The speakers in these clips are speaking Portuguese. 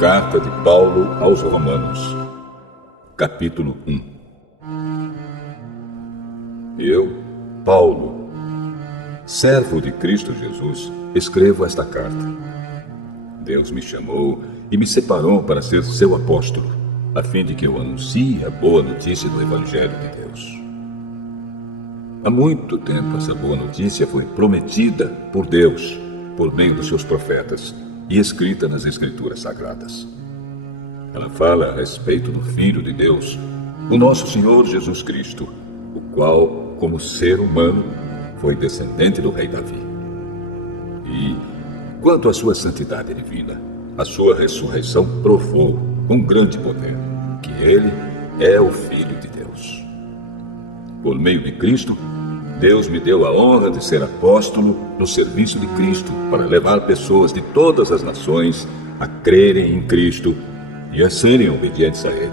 Carta de Paulo aos Romanos, capítulo 1. Eu, Paulo, servo de Cristo Jesus, escrevo esta carta. Deus me chamou e me separou para ser seu apóstolo, a fim de que eu anuncie a boa notícia do Evangelho de Deus. Há muito tempo essa boa notícia foi prometida por Deus, por meio dos seus profetas, e escrita nas Escrituras Sagradas. Ela fala a respeito do Filho de Deus, o nosso Senhor Jesus Cristo, o qual, como ser humano, foi descendente do rei Davi. E, quanto à sua santidade divina, a sua ressurreição provou, com grande poder, que ele é o Filho de Deus. Por meio de Cristo, Deus me deu a honra de ser apóstolo no serviço de Cristo para levar pessoas de todas as nações a crerem em Cristo e a serem obedientes a Ele.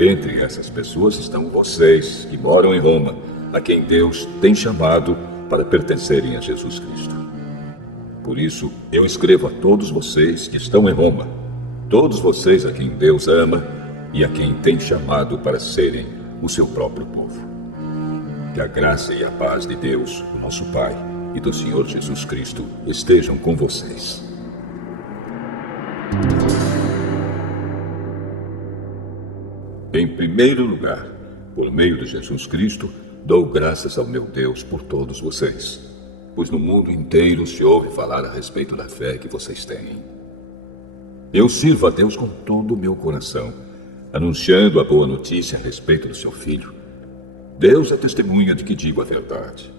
Entre essas pessoas estão vocês, que moram em Roma, a quem Deus tem chamado para pertencerem a Jesus Cristo. Por isso, eu escrevo a todos vocês que estão em Roma, todos vocês a quem Deus ama e a quem tem chamado para serem o seu próprio povo. Que a graça e a paz de Deus, o nosso Pai, e do Senhor Jesus Cristo estejam com vocês. Em primeiro lugar, por meio de Jesus Cristo, dou graças ao meu Deus por todos vocês, pois no mundo inteiro se ouve falar a respeito da fé que vocês têm. Eu sirvo a Deus com todo o meu coração, anunciando a boa notícia a respeito do seu Filho. Deus é testemunha de que digo a verdade.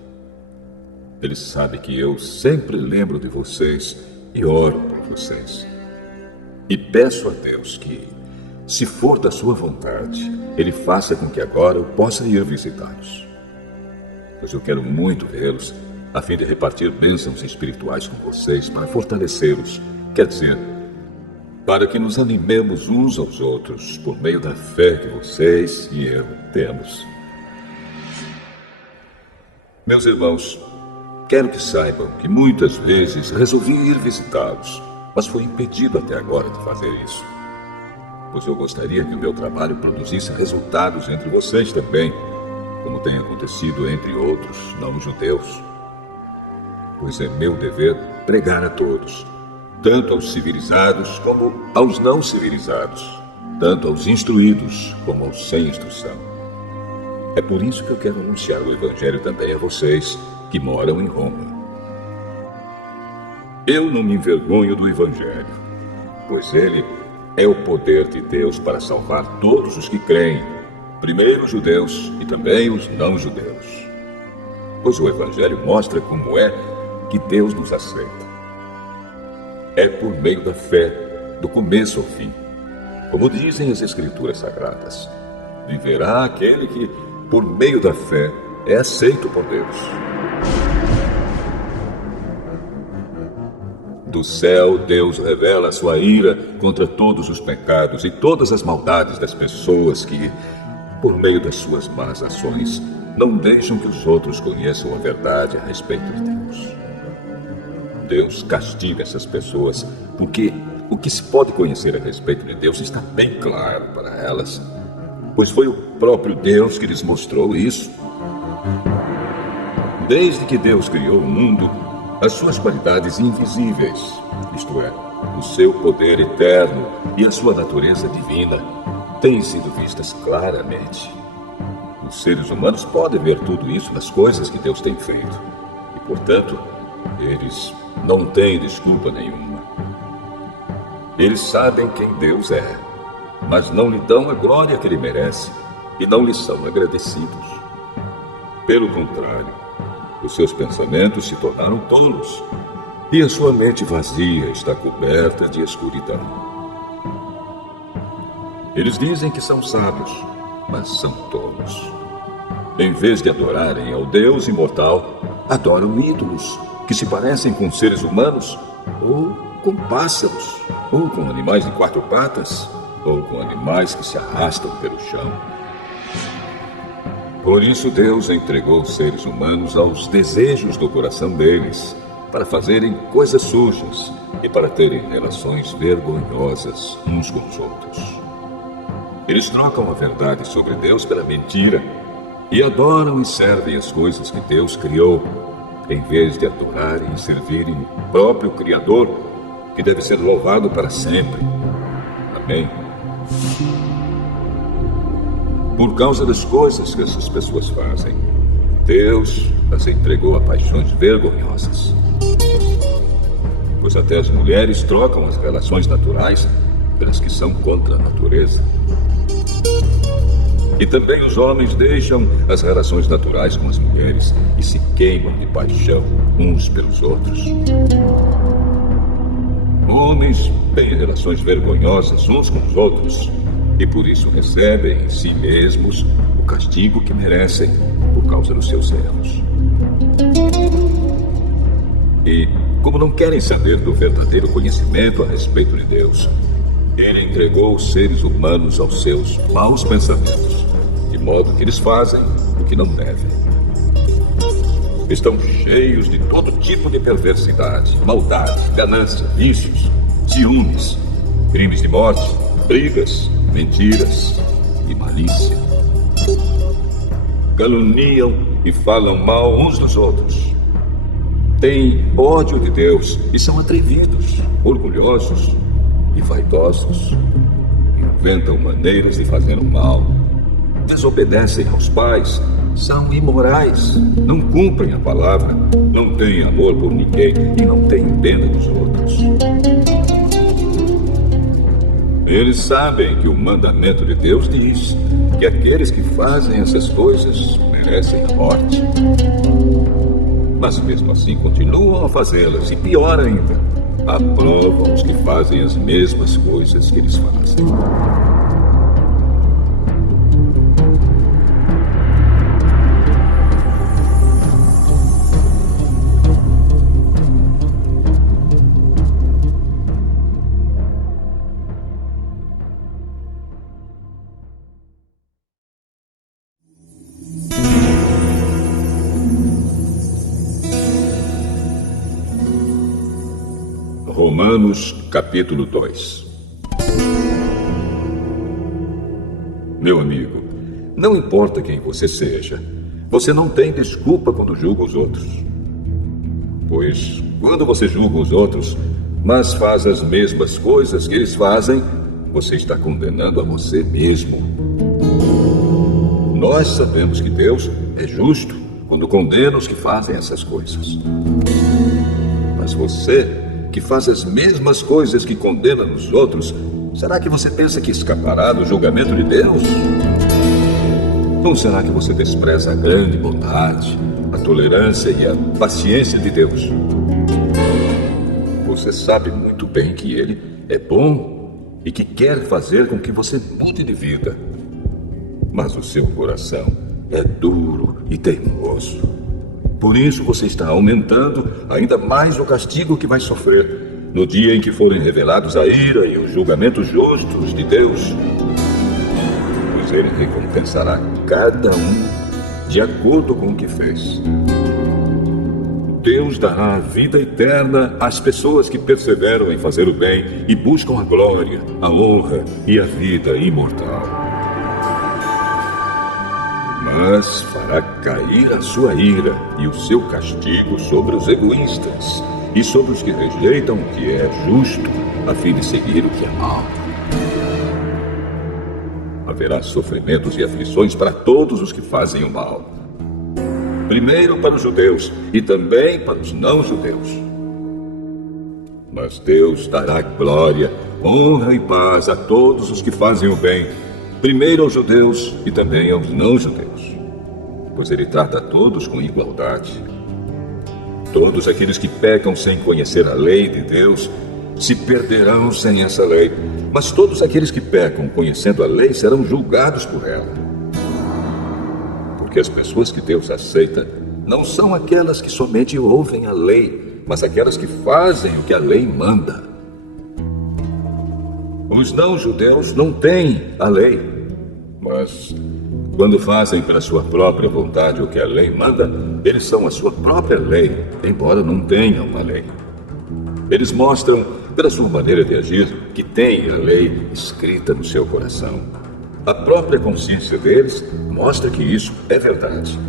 Ele sabe que eu sempre lembro de vocês e oro por vocês. E peço a Deus que, se for da sua vontade, Ele faça com que agora eu possa ir visitá-los. Pois eu quero muito vê-los, a fim de repartir bênçãos espirituais com vocês para fortalecê-los, quer dizer, para que nos animemos uns aos outros por meio da fé que vocês e eu temos. Meus irmãos, quero que saibam que muitas vezes resolvi ir visitá-los, mas fui impedido até agora de fazer isso. Pois eu gostaria que o meu trabalho produzisse resultados entre vocês também, como tem acontecido entre outros não-judeus. Pois é meu dever pregar a todos, tanto aos civilizados como aos não civilizados, tanto aos instruídos como aos sem instrução. É por isso que eu quero anunciar o Evangelho também a vocês que moram em Roma. Eu não me envergonho do Evangelho, pois ele é o poder de Deus para salvar todos os que creem, primeiro os judeus e também os não-judeus. Pois o Evangelho mostra como é que Deus nos aceita. É por meio da fé, do começo ao fim. Como dizem as Escrituras Sagradas, viverá aquele que, por meio da fé, é aceito por Deus. Do céu, Deus revela a sua ira contra todos os pecados e todas as maldades das pessoas que, por meio das suas más ações, não deixam que os outros conheçam a verdade a respeito de Deus. Deus castiga essas pessoas porque o que se pode conhecer a respeito de Deus está bem claro para elas, pois foi o próprio Deus que lhes mostrou isso. Desde que Deus criou o mundo, as suas qualidades invisíveis, isto é, o seu poder eterno e a sua natureza divina, têm sido vistas claramente. Os seres humanos podem ver tudo isso nas coisas que Deus tem feito, e, portanto, eles não têm desculpa nenhuma. Eles sabem quem Deus é, mas não lhe dão a glória que ele merece e não lhe são agradecidos. Pelo contrário, os seus pensamentos se tornaram tolos e a sua mente vazia está coberta de escuridão. Eles dizem que são sábios, mas são tolos. Em vez de adorarem ao Deus imortal, adoram ídolos que se parecem com seres humanos, ou com pássaros, ou com animais de quatro patas, ou com animais que se arrastam pelo chão. Por isso Deus entregou os seres humanos aos desejos do coração deles, para fazerem coisas sujas, e para terem relações vergonhosas uns com os outros. Eles trocam a verdade sobre Deus pela mentira e adoram e servem as coisas que Deus criou, em vez de adorarem e servirem o próprio Criador, que deve ser louvado para sempre. Amém. Por causa das coisas que essas pessoas fazem, Deus as entregou a paixões vergonhosas. Pois até as mulheres trocam as relações naturais pelas que são contra a natureza. E também os homens deixam as relações naturais com as mulheres e se queimam de paixão uns pelos outros. Homens têm relações vergonhosas uns com os outros e por isso recebem em si mesmos o castigo que merecem por causa dos seus erros. E, como não querem saber do verdadeiro conhecimento a respeito de Deus, Ele entregou os seres humanos aos seus maus pensamentos, de modo que eles fazem o que não devem. Estão cheios de todo tipo de perversidade, maldade, ganância, vícios, ciúmes, crimes de morte, brigas, mentiras e malícia. Caluniam e falam mal uns dos outros. Têm ódio de Deus e são atrevidos, orgulhosos e vaidosos. Inventam maneiras de fazer o mal. Desobedecem aos pais, são imorais, não cumprem a palavra, não têm amor por ninguém e não têm pena dos outros. Eles sabem que o mandamento de Deus diz que aqueles que fazem essas coisas merecem a morte. Mas mesmo assim continuam a fazê-las e, pior ainda, aprovam os que fazem as mesmas coisas que eles fazem. Romanos, capítulo 2. Meu amigo, não importa quem você seja, você não tem desculpa quando julga os outros. Pois, quando você julga os outros, mas faz as mesmas coisas que eles fazem, você está condenando a você mesmo. Nós sabemos que Deus é justo quando condena os que fazem essas coisas. Mas você, que faz as mesmas coisas que condena nos outros, será que você pensa que escapará do julgamento de Deus? Ou será que você despreza a grande bondade, a tolerância e a paciência de Deus? Você sabe muito bem que Ele é bom e que quer fazer com que você mude de vida. Mas o seu coração é duro e teimoso. Por isso você está aumentando ainda mais o castigo que vai sofrer no dia em que forem revelados a ira e os julgamentos justos de Deus. Pois Ele recompensará cada um de acordo com o que fez. Deus dará a vida eterna às pessoas que perseveram em fazer o bem e buscam a glória, a honra e a vida imortal. Mas fará cair a sua ira e o seu castigo sobre os egoístas e sobre os que rejeitam o que é justo, a fim de seguir o que é mau. Haverá sofrimentos e aflições para todos os que fazem o mal. Primeiro para os judeus e também para os não-judeus. Mas Deus dará glória, honra e paz a todos os que fazem o bem, primeiro aos judeus e também aos não-judeus, pois Ele trata a todos com igualdade. Todos aqueles que pecam sem conhecer a lei de Deus se perderão sem essa lei, mas todos aqueles que pecam conhecendo a lei serão julgados por ela. Porque as pessoas que Deus aceita não são aquelas que somente ouvem a lei, mas aquelas que fazem o que a lei manda. Os não-judeus não têm a lei, mas quando fazem pela sua própria vontade o que a lei manda, eles são a sua própria lei, embora não tenham uma lei. Eles mostram, pela sua maneira de agir, que têm a lei escrita no seu coração. A própria consciência deles mostra que isso é verdade.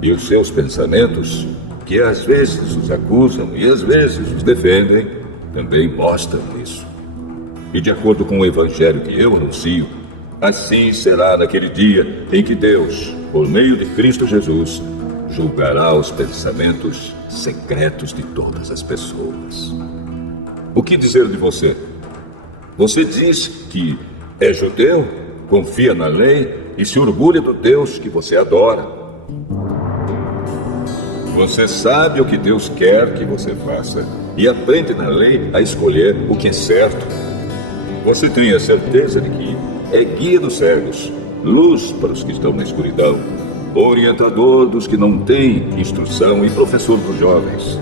E os seus pensamentos, que às vezes os acusam e às vezes os defendem, também mostram isso. E de acordo com o evangelho que eu anuncio, assim será naquele dia em que Deus, por meio de Cristo Jesus, julgará os pensamentos secretos de todas as pessoas. O que dizer de você? Você diz que é judeu, confia na lei e se orgulha do Deus que você adora. Você sabe o que Deus quer que você faça e aprende na lei a escolher o que é certo. Você tem a certeza de que é guia dos cegos, luz para os que estão na escuridão, orientador dos que não têm instrução e professor dos jovens.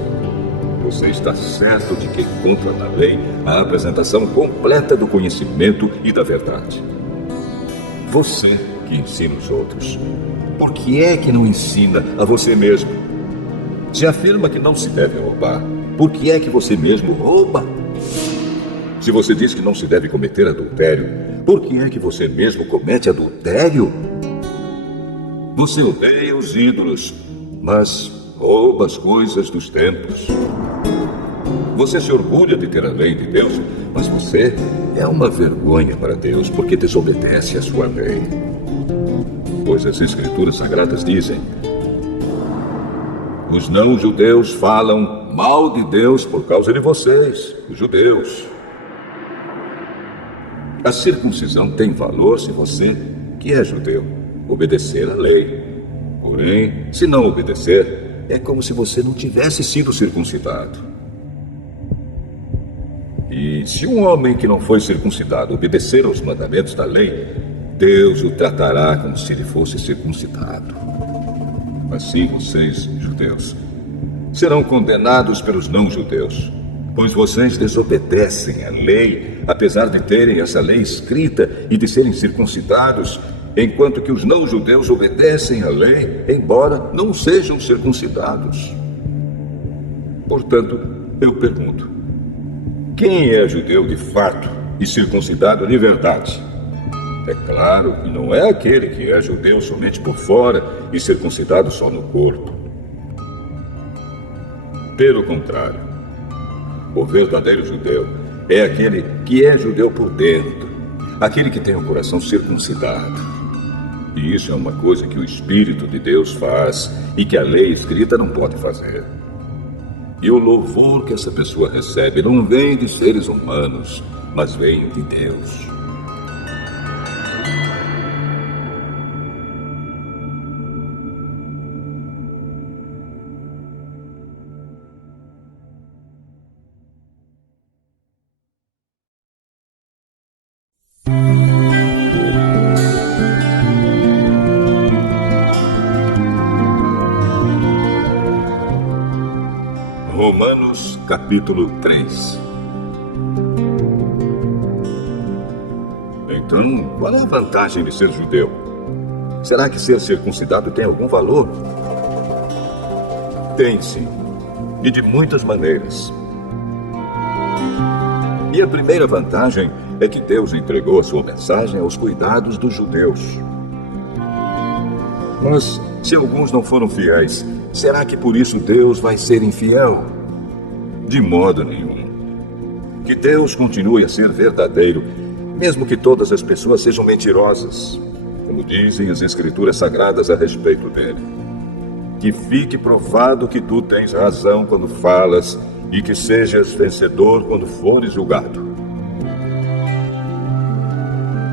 Você está certo de que encontra na lei a apresentação completa do conhecimento e da verdade. Você que ensina os outros, por que é que não ensina a você mesmo? Se afirma que não se deve roubar, por que é que você mesmo rouba? Se você diz que não se deve cometer adultério, por que é que você mesmo comete adultério? Você odeia os ídolos, mas rouba as coisas dos templos. Você se orgulha de ter a lei de Deus, mas você é uma vergonha para Deus porque desobedece a sua lei. Pois as Escrituras Sagradas dizem: os não-judeus falam mal de Deus por causa de vocês, os judeus. A circuncisão tem valor se você, que é judeu, obedecer à lei. Porém, se não obedecer, é como se você não tivesse sido circuncidado. E se um homem que não foi circuncidado obedecer aos mandamentos da lei, Deus o tratará como se ele fosse circuncidado. Assim vocês, judeus, serão condenados pelos não-judeus, pois vocês desobedecem à lei, apesar de terem essa lei escrita e de serem circuncidados, enquanto que os não-judeus obedecem à lei, embora não sejam circuncidados. Portanto, eu pergunto: quem é judeu de fato e circuncidado de verdade? É claro que não é aquele que é judeu somente por fora e circuncidado só no corpo. Pelo contrário, o verdadeiro judeu é aquele que é judeu por dentro, aquele que tem o coração circuncidado. E isso é uma coisa que o Espírito de Deus faz e que a lei escrita não pode fazer. E o louvor que essa pessoa recebe não vem de seres humanos, mas vem de Deus. Romanos capítulo 3. Então, qual é a vantagem de ser judeu? Será que ser circuncidado tem algum valor? Tem sim, e de muitas maneiras. E a primeira vantagem é que Deus entregou a sua mensagem aos cuidados dos judeus. Mas, se alguns não foram fiéis, será que por isso Deus vai ser infiel? De modo nenhum. Que Deus continue a ser verdadeiro, mesmo que todas as pessoas sejam mentirosas, como dizem as Escrituras Sagradas a respeito dele. Que fique provado que tu tens razão quando falas e que sejas vencedor quando fores julgado.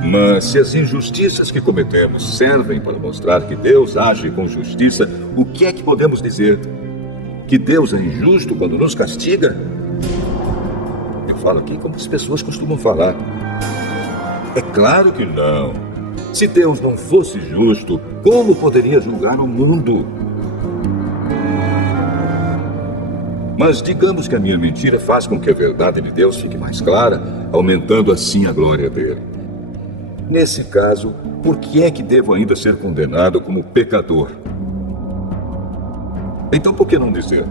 Mas se as injustiças que cometemos servem para mostrar que Deus age com justiça, o que é que podemos dizer? Que Deus é injusto quando nos castiga? Eu falo aqui como as pessoas costumam falar. É claro que não. Se Deus não fosse justo, como poderia julgar o mundo? Mas digamos que a minha mentira faz com que a verdade de Deus fique mais clara, aumentando assim a glória dele. Nesse caso, por que é que devo ainda ser condenado como pecador? Então por que não dizer: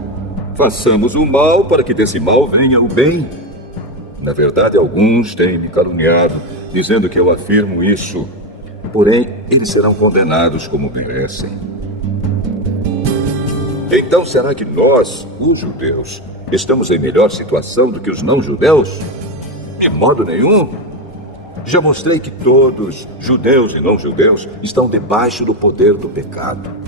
façamos o mal para que desse mal venha o bem. Na verdade, alguns têm me caluniado, dizendo que eu afirmo isso. Porém, eles serão condenados como merecem. Então, será que nós, os judeus, estamos em melhor situação do que os não-judeus? De modo nenhum. Já mostrei que todos, judeus e não-judeus, estão debaixo do poder do pecado.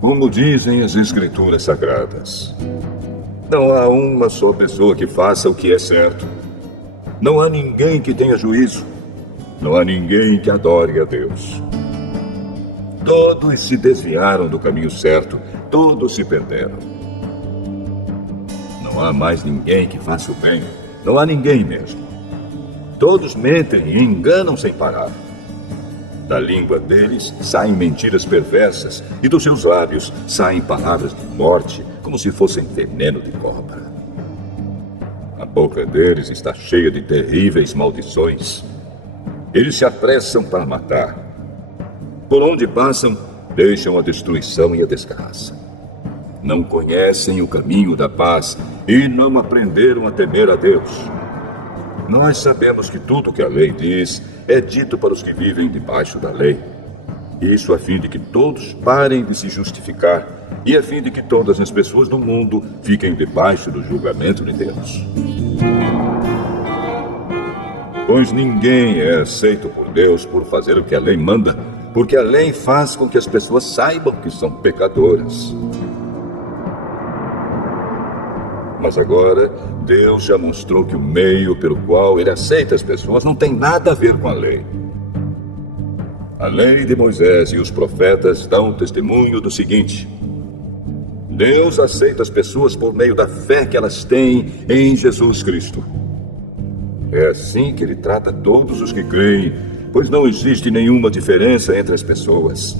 Como dizem as Escrituras Sagradas, não há uma só pessoa que faça o que é certo. Não há ninguém que tenha juízo. Não há ninguém que adore a Deus. Todos se desviaram do caminho certo. Todos se perderam. Não há mais ninguém que faça o bem. Não há ninguém mesmo. Todos mentem e enganam sem parar. Da língua deles saem mentiras perversas e dos seus lábios saem palavras de morte, como se fossem veneno de cobra. A boca deles está cheia de terríveis maldições. Eles se apressam para matar. Por onde passam, deixam a destruição e a desgraça. Não conhecem o caminho da paz e não aprenderam a temer a Deus. Nós sabemos que tudo que a lei diz é dito para os que vivem debaixo da lei. Isso a fim de que todos parem de se justificar e a fim de que todas as pessoas do mundo fiquem debaixo do julgamento de Deus. Pois ninguém é aceito por Deus por fazer o que a lei manda, porque a lei faz com que as pessoas saibam que são pecadoras. Mas agora, Deus já mostrou que o meio pelo qual Ele aceita as pessoas não tem nada a ver com a lei. A lei de Moisés e os profetas dão testemunho do seguinte: Deus aceita as pessoas por meio da fé que elas têm em Jesus Cristo. É assim que Ele trata todos os que creem, pois não existe nenhuma diferença entre as pessoas.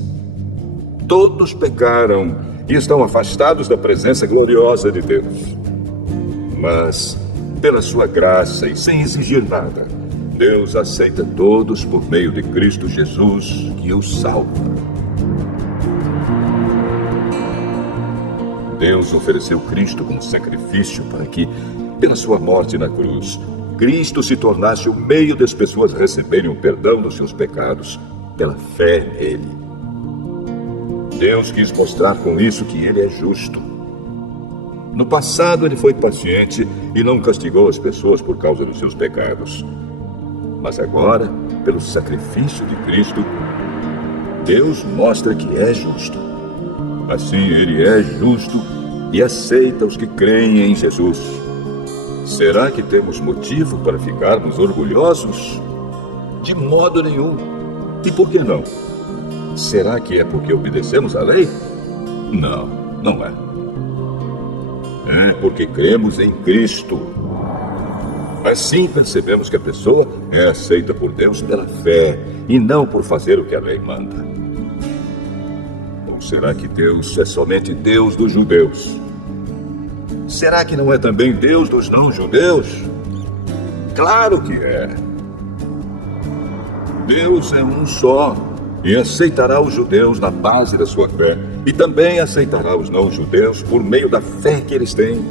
Todos pecaram e estão afastados da presença gloriosa de Deus. Mas, pela sua graça e sem exigir nada, Deus aceita todos por meio de Cristo Jesus, que os salva. Deus ofereceu Cristo como sacrifício para que, pela sua morte na cruz, Cristo se tornasse o meio das pessoas receberem o perdão dos seus pecados pela fé nele. Deus quis mostrar com isso que Ele é justo. No passado, Ele foi paciente e não castigou as pessoas por causa dos seus pecados. Mas agora, pelo sacrifício de Cristo, Deus mostra que é justo. Assim, Ele é justo e aceita os que creem em Jesus. Será que temos motivo para ficarmos orgulhosos? De modo nenhum. E por que não? Será que é porque obedecemos à lei? Não, não é. É porque cremos em Cristo. Assim percebemos que a pessoa é aceita por Deus pela fé e não por fazer o que a lei manda. Ou será que Deus é somente Deus dos judeus? Será que não é também Deus dos não-judeus? Claro que é. Deus é um só e aceitará os judeus na base da sua fé e também aceitará os não-judeus por meio da fé que eles têm.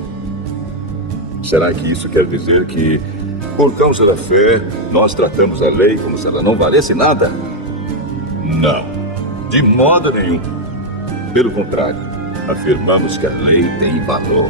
Será que isso quer dizer que, por causa da fé, nós tratamos a lei como se ela não valesse nada? Não, de modo nenhum. Pelo contrário, afirmamos que a lei tem valor.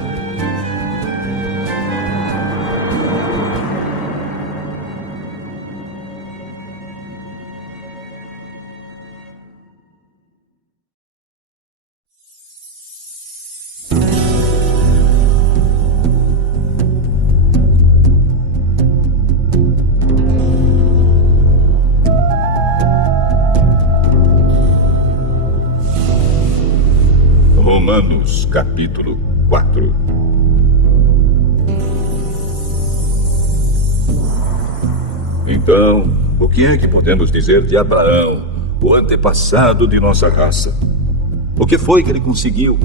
Romanos, capítulo 4. Então, o que é que podemos dizer de Abraão, o antepassado de nossa raça? O que foi que ele conseguiu?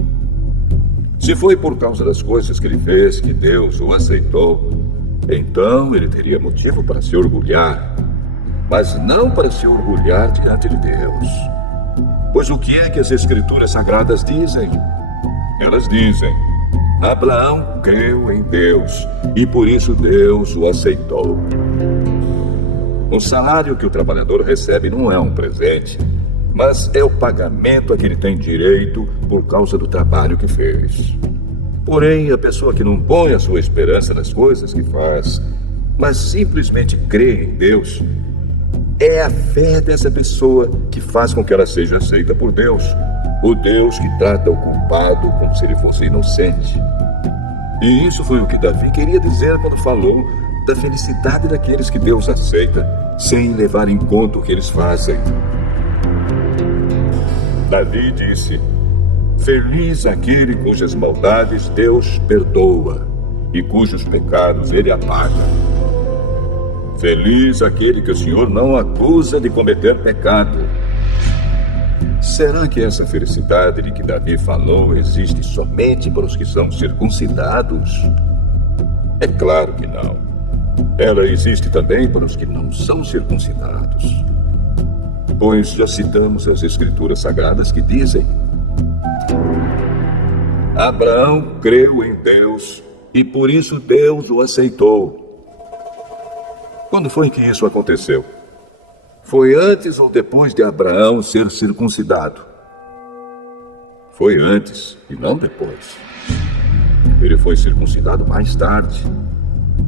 Se foi por causa das coisas que ele fez que Deus o aceitou, então ele teria motivo para se orgulhar, mas não para se orgulhar diante de Deus. Pois o que é que as Escrituras Sagradas dizem? Elas dizem: Abraão creu em Deus e por isso Deus o aceitou. O salário que o trabalhador recebe não é um presente, mas é o pagamento a que ele tem direito por causa do trabalho que fez. Porém, a pessoa que não põe a sua esperança nas coisas que faz, mas simplesmente crê em Deus, é a fé dessa pessoa que faz com que ela seja aceita por Deus, o Deus que trata o culpado como se ele fosse inocente. E isso foi o que Davi queria dizer quando falou da felicidade daqueles que Deus aceita, sem levar em conta o que eles fazem. Davi disse: feliz aquele cujas maldades Deus perdoa e cujos pecados ele apaga. Feliz aquele que o Senhor não acusa de cometer pecado. Será que essa felicidade de que Davi falou existe somente para os que são circuncidados? É claro que não. Ela existe também para os que não são circuncidados. Pois já citamos as Escrituras Sagradas que dizem: Abraão creu em Deus e por isso Deus o aceitou. Quando foi que isso aconteceu? Foi antes ou depois de Abraão ser circuncidado? Foi antes e não depois. Ele foi circuncidado mais tarde.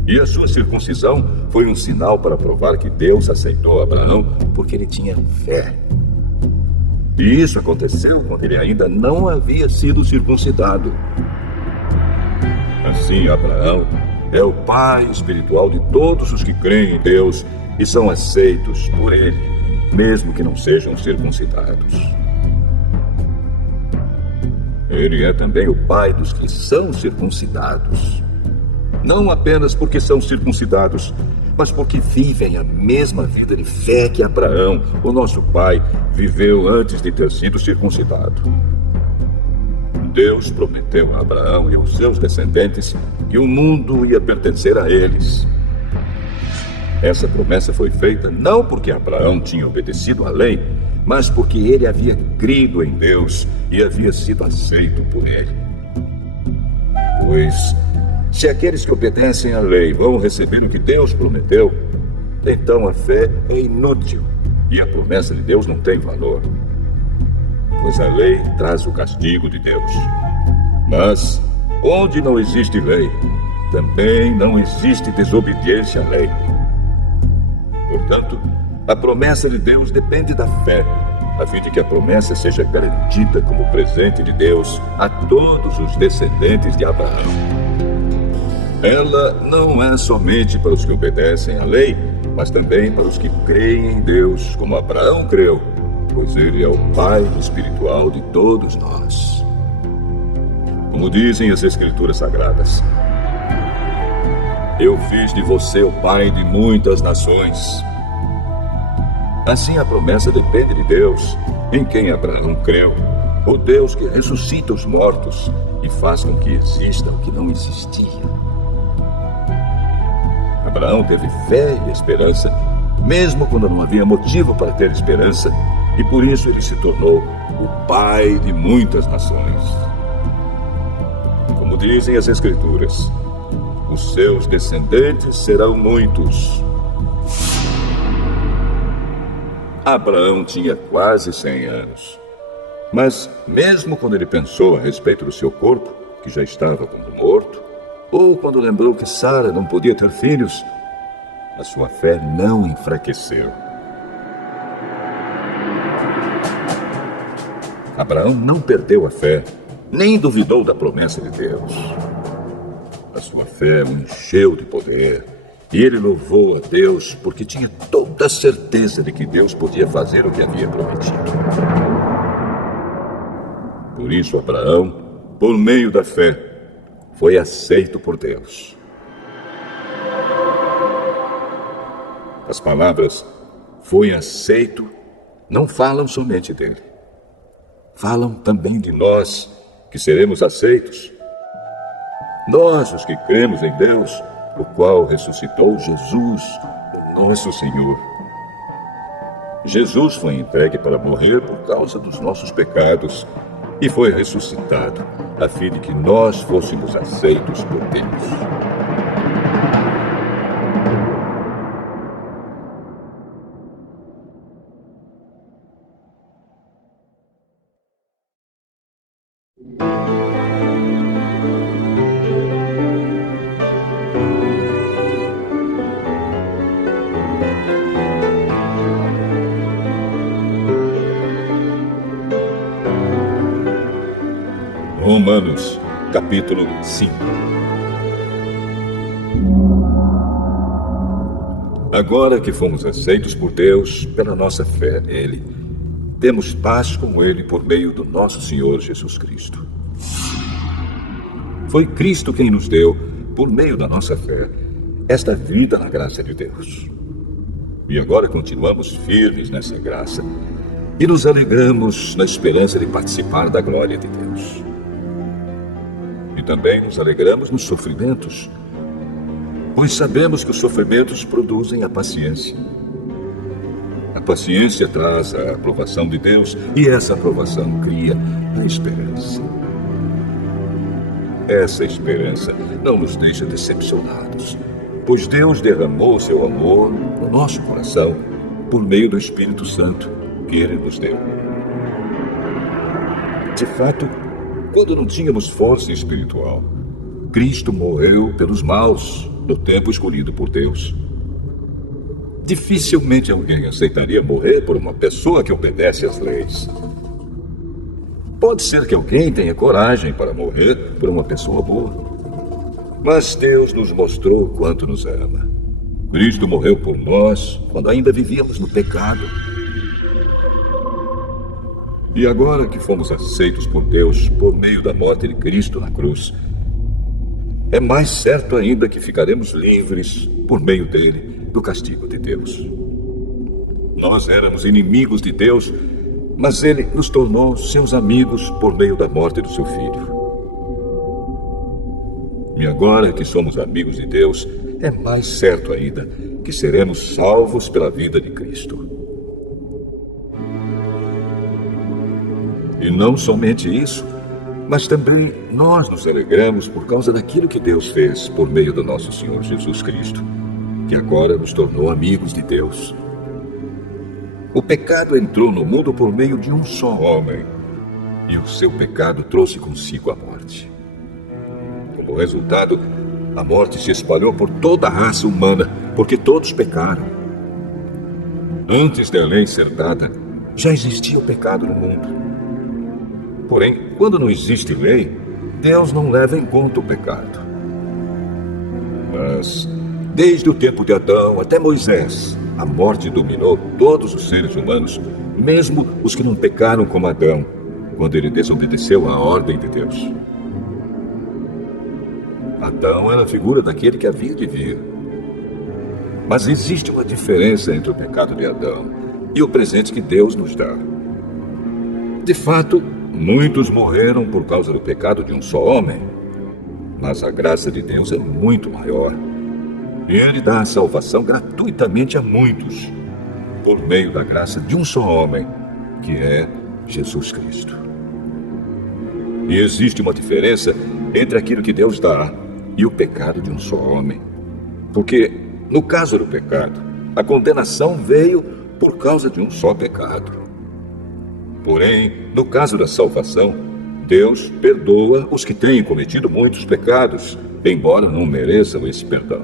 E a sua circuncisão foi um sinal para provar que Deus aceitou Abraão porque ele tinha fé. E isso aconteceu quando ele ainda não havia sido circuncidado. Assim, Abraão é o pai espiritual de todos os que creem em Deus e são aceitos por ele, mesmo que não sejam circuncidados. Ele é também o pai dos que são circuncidados. Não apenas porque são circuncidados, mas porque vivem a mesma vida de fé que Abraão, o nosso pai, viveu antes de ter sido circuncidado. Deus prometeu a Abraão e aos seus descendentes que o mundo ia pertencer a eles. Essa promessa foi feita não porque Abraão tinha obedecido à lei, mas porque ele havia crido em Deus e havia sido aceito por ele. Pois, se aqueles que obedecem à lei vão receber o que Deus prometeu, então a fé é inútil e a promessa de Deus não tem valor. Pois a lei traz o castigo de Deus. Mas, onde não existe lei, também não existe desobediência à lei. Portanto, a promessa de Deus depende da fé, a fim de que a promessa seja garantida como presente de Deus a todos os descendentes de Abraão. Ela não é somente para os que obedecem à lei, mas também para os que creem em Deus, como Abraão creu, pois ele é o pai espiritual de todos nós. Como dizem as Escrituras Sagradas: eu fiz de você o pai de muitas nações. Assim a promessa depende de Deus, em quem Abraão creu, o Deus que ressuscita os mortos e faz com que exista o que não existia. Abraão teve fé e esperança, mesmo quando não havia motivo para ter esperança, e por isso ele se tornou o pai de muitas nações. Como dizem as Escrituras, os seus descendentes serão muitos. Abraão tinha quase 100 anos. Mas, mesmo quando ele pensou a respeito do seu corpo, que já estava como morto, ou quando lembrou que Sara não podia ter filhos, a sua fé não enfraqueceu. Abraão não perdeu a fé, nem duvidou da promessa de Deus. A sua fé o encheu de poder, e ele louvou a Deus porque tinha toda a certeza de que Deus podia fazer o que havia prometido. Por isso, Abraão, por meio da fé, foi aceito por Deus. As palavras "foi aceito" não falam somente dele. Falam também de nós, que seremos aceitos. Nós, os que cremos em Deus, o qual ressuscitou Jesus, o nosso Senhor. Jesus foi entregue para morrer por causa dos nossos pecados, e foi ressuscitado, a fim de que nós fôssemos aceitos por Deus. Romanos, capítulo 5. Agora que fomos aceitos por Deus pela nossa fé nele, temos paz com ele por meio do nosso Senhor Jesus Cristo. Foi Cristo quem nos deu, por meio da nossa fé, esta vida na graça de Deus. E agora continuamos firmes nessa graça e nos alegramos na esperança de participar da glória de Deus. E também nos alegramos nos sofrimentos, pois sabemos que os sofrimentos produzem a paciência. A paciência traz a aprovação de Deus e essa aprovação cria a esperança. Essa esperança não nos deixa decepcionados, pois Deus derramou seu amor no nosso coração por meio do Espírito Santo que Ele nos deu. De fato, quando não tínhamos força espiritual, Cristo morreu pelos maus no tempo escolhido por Deus. Dificilmente alguém aceitaria morrer por uma pessoa que obedece às leis. Pode ser que alguém tenha coragem para morrer por uma pessoa boa. Mas Deus nos mostrou quanto nos ama. Cristo morreu por nós quando ainda vivíamos no pecado. E agora que fomos aceitos por Deus por meio da morte de Cristo na cruz, é mais certo ainda que ficaremos livres por meio dele do castigo de Deus. Nós éramos inimigos de Deus, mas ele nos tornou seus amigos por meio da morte do seu Filho. E agora que somos amigos de Deus, é mais certo ainda que seremos salvos pela vida de Cristo. E não somente isso, mas também nós nos alegramos por causa daquilo que Deus fez por meio do nosso Senhor Jesus Cristo, que agora nos tornou amigos de Deus. O pecado entrou no mundo por meio de um só homem, e o seu pecado trouxe consigo a morte. Como resultado, a morte se espalhou por toda a raça humana, porque todos pecaram. Antes da lei ser dada, já existia o pecado no mundo. Porém, quando não existe lei, Deus não leva em conta o pecado. Mas, desde o tempo de Adão até Moisés, a morte dominou todos os seres humanos, mesmo os que não pecaram como Adão, quando ele desobedeceu à ordem de Deus. Adão era a figura daquele que havia de vir. Mas existe uma diferença entre o pecado de Adão e o presente que Deus nos dá. De fato, muitos morreram por causa do pecado de um só homem, mas a graça de Deus é muito maior. E Ele dá a salvação gratuitamente a muitos, por meio da graça de um só homem, que é Jesus Cristo. E existe uma diferença entre aquilo que Deus dá e o pecado de um só homem. Porque, no caso do pecado, a condenação veio por causa de um só pecado. Porém, no caso da salvação, Deus perdoa os que têm cometido muitos pecados, embora não mereçam esse perdão.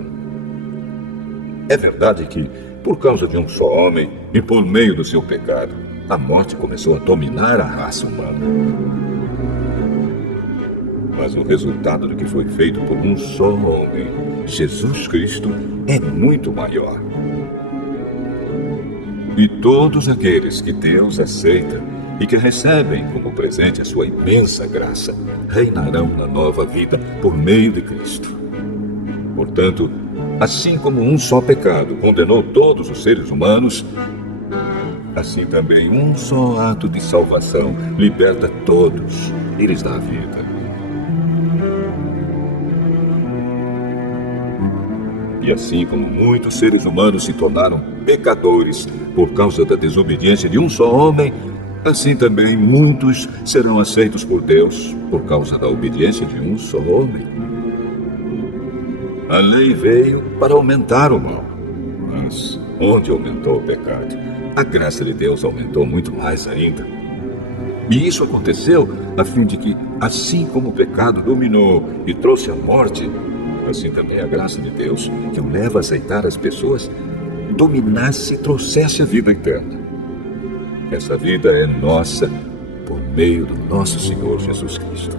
É verdade que, por causa de um só homem e por meio do seu pecado, a morte começou a dominar a raça humana. Mas o resultado do que foi feito por um só homem, Jesus Cristo, é muito maior. E todos aqueles que Deus aceita e que recebem como presente a sua imensa graça, reinarão na nova vida por meio de Cristo. Portanto, assim como um só pecado condenou todos os seres humanos, assim também um só ato de salvação liberta todos e lhes dá a vida. E assim como muitos seres humanos se tornaram pecadores por causa da desobediência de um só homem, Assim também muitos serão aceitos por Deus por causa da obediência de um só homem. A lei veio para aumentar o mal, mas onde aumentou o pecado, a graça de Deus aumentou muito mais ainda. E isso aconteceu a fim de que, assim como o pecado dominou e trouxe a morte, assim também a graça de Deus, que o leva a aceitar as pessoas, dominasse e trouxesse a vida eterna. Essa vida é nossa por meio do nosso Senhor Jesus Cristo.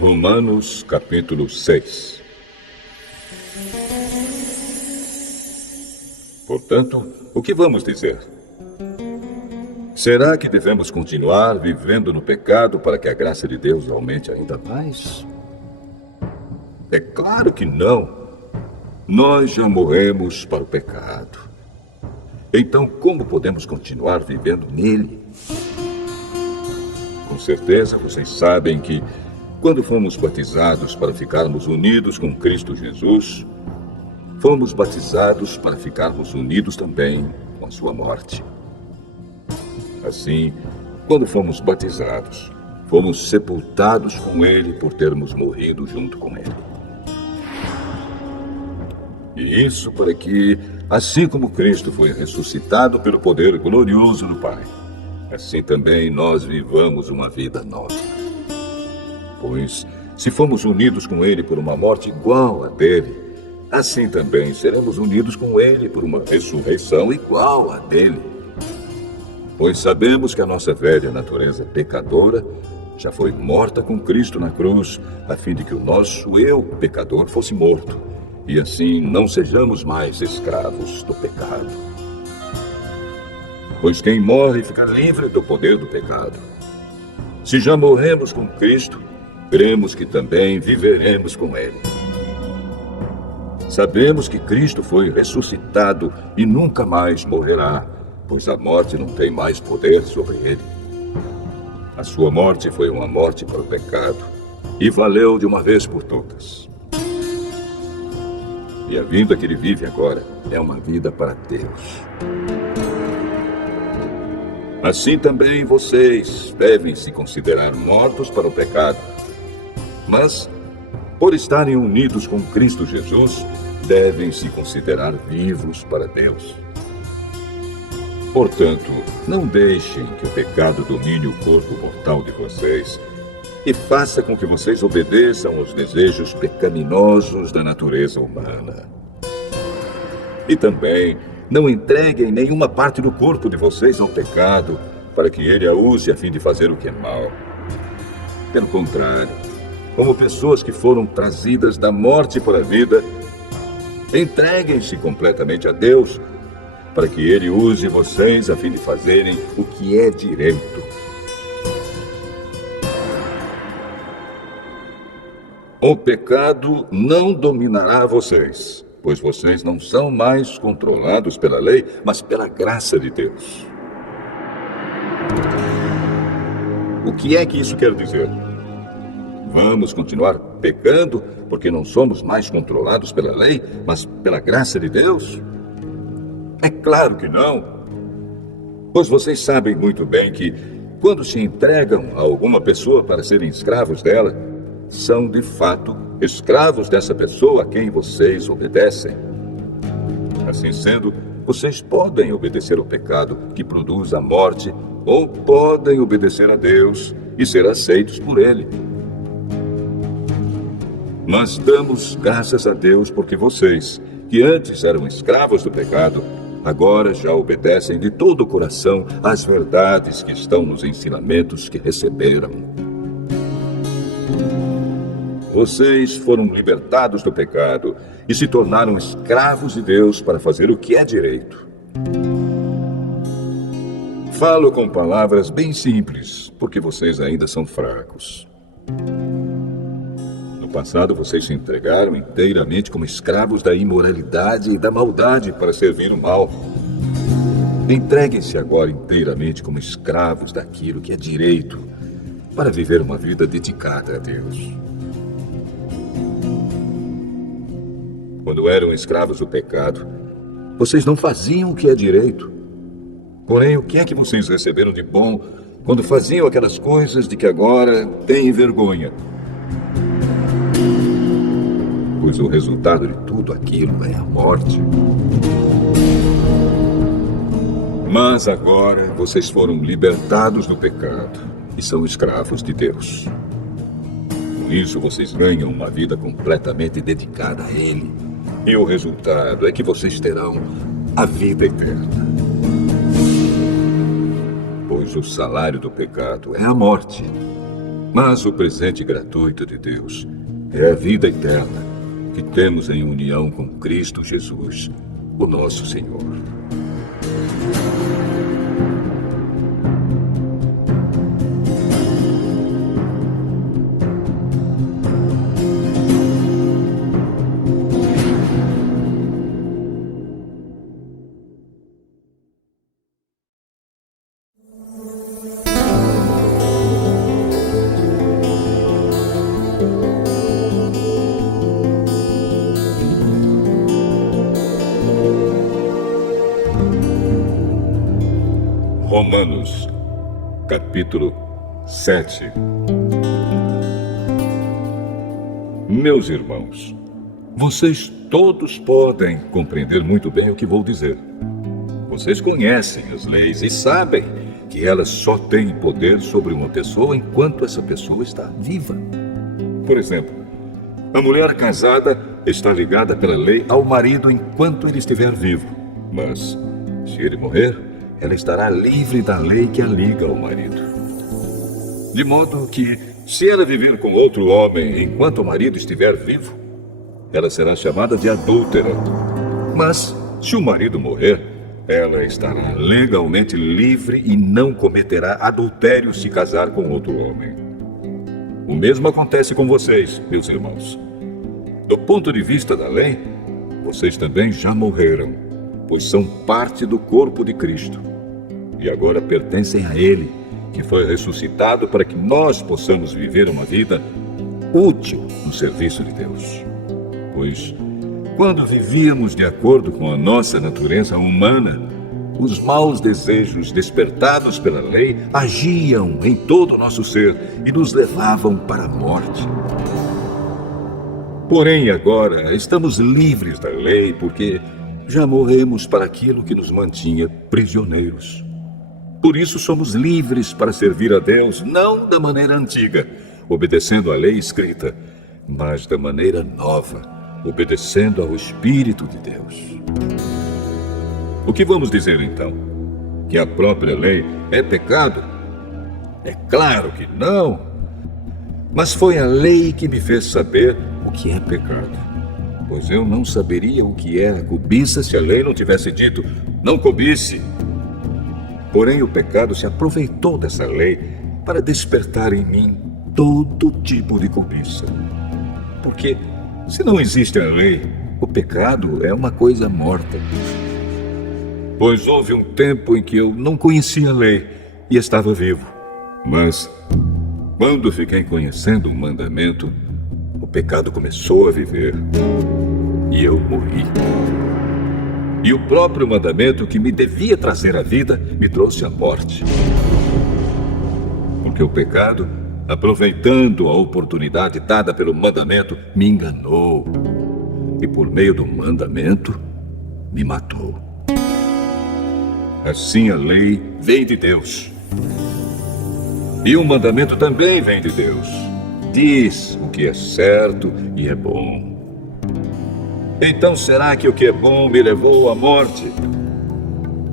Romanos capítulo 6. Portanto, o que vamos dizer? Será que devemos continuar vivendo no pecado para que a graça de Deus aumente ainda mais? É claro que não. Nós já morremos para o pecado. Então, como podemos continuar vivendo nele? Com certeza vocês sabem que quando fomos batizados para ficarmos unidos com Cristo Jesus, fomos batizados para ficarmos unidos também com a sua morte. Assim, quando fomos batizados, fomos sepultados com Ele por termos morrido junto com Ele. E isso para que, assim como Cristo foi ressuscitado pelo poder glorioso do Pai, assim também nós vivamos uma vida nova. Pois, se fomos unidos com Ele por uma morte igual à dele, assim também seremos unidos com Ele por uma ressurreição igual à dele. Pois sabemos que a nossa velha natureza pecadora já foi morta com Cristo na cruz, a fim de que o nosso eu pecador fosse morto, e assim não sejamos mais escravos do pecado. Pois quem morre fica livre do poder do pecado. Se já morremos com Cristo, cremos que também viveremos com Ele. Sabemos que Cristo foi ressuscitado e nunca mais morrerá, pois a morte não tem mais poder sobre Ele. A sua morte foi uma morte para o pecado e valeu de uma vez por todas. E a vida que Ele vive agora é uma vida para Deus. Assim também vocês devem se considerar mortos para o pecado, mas, por estarem unidos com Cristo Jesus, devem se considerar vivos para Deus. Portanto, não deixem que o pecado domine o corpo mortal de vocês e faça com que vocês obedeçam aos desejos pecaminosos da natureza humana. E também, não entreguem nenhuma parte do corpo de vocês ao pecado, para que ele a use a fim de fazer o que é mal. Pelo contrário, como pessoas que foram trazidas da morte para a vida, entreguem-se completamente a Deus, para que Ele use vocês a fim de fazerem o que é direito. O pecado não dominará vocês, pois vocês não são mais controlados pela lei, mas pela graça de Deus. O que é que isso quer dizer? Vamos continuar pecando porque não somos mais controlados pela lei, mas pela graça de Deus? É claro que não. Pois vocês sabem muito bem que, quando se entregam a alguma pessoa para serem escravos dela, são de fato escravos dessa pessoa a quem vocês obedecem. Assim sendo, vocês podem obedecer ao pecado que produz a morte, ou podem obedecer a Deus e ser aceitos por Ele. Mas damos graças a Deus porque vocês, que antes eram escravos do pecado, agora já obedecem de todo o coração às verdades que estão nos ensinamentos que receberam. vocês foram libertados do pecado e se tornaram escravos de Deus para fazer o que é direito. Falo com palavras bem simples, porque vocês ainda são fracos. No passado, vocês se entregaram inteiramente como escravos da imoralidade e da maldade para servir o mal. Entreguem-se agora inteiramente como escravos daquilo que é direito, para viver uma vida dedicada a Deus. Quando eram escravos do pecado, vocês não faziam o que é direito. Porém, o que é que vocês receberam de bom quando faziam aquelas coisas de que agora têm vergonha? Pois o resultado de tudo aquilo é a morte. Mas agora vocês foram libertados do pecado e são escravos de Deus. Por isso vocês ganham uma vida completamente dedicada a Ele. E o resultado é que vocês terão a vida eterna. Pois o salário do pecado é a morte. Mas o presente gratuito de Deus é a vida eterna que temos em união com Cristo Jesus, o nosso Senhor. Romanos, capítulo 7. Meus irmãos, vocês todos podem compreender muito bem o que vou dizer. Vocês conhecem as leis e sabem que elas só têm poder sobre uma pessoa enquanto essa pessoa está viva. Por exemplo, a mulher casada está ligada pela lei ao marido enquanto ele estiver vivo. Mas, se ele morrer, ela estará livre da lei que a liga ao marido. De modo que, se ela viver com outro homem enquanto o marido estiver vivo, ela será chamada de adúltera. Mas, se o marido morrer, ela estará legalmente livre e não cometerá adultério se casar com outro homem. O mesmo acontece com vocês, meus irmãos. Do ponto de vista da lei, vocês também já morreram, pois são parte do corpo de Cristo. E agora pertencem a Ele, que foi ressuscitado para que nós possamos viver uma vida útil no serviço de Deus. Pois, quando vivíamos de acordo com a nossa natureza humana, os maus desejos despertados pela lei agiam em todo o nosso ser e nos levavam para a morte. Porém, agora estamos livres da lei porque já morremos para aquilo que nos mantinha prisioneiros. Por isso somos livres para servir a Deus, não da maneira antiga, obedecendo à lei escrita, mas da maneira nova, obedecendo ao Espírito de Deus. O que vamos dizer então? Que a própria lei é pecado? É claro que não. Mas foi a lei que me fez saber o que é pecado. Pois eu não saberia o que é a cobiça se a lei não tivesse dito, não cobice. Porém, o pecado se aproveitou dessa lei para despertar em mim todo tipo de cobiça. Porque, se não existe a lei, o pecado é uma coisa morta. Pois houve um tempo em que eu não conhecia a lei e estava vivo. Mas, quando fiquei conhecendo o mandamento, o pecado começou a viver e eu morri. E o próprio mandamento que me devia trazer a vida me trouxe a morte. Porque o pecado, aproveitando a oportunidade dada pelo mandamento, me enganou. E por meio do mandamento, me matou. Assim a lei vem de Deus. E o mandamento também vem de Deus. Diz o que é certo e é bom. Então será que o que é bom me levou à morte?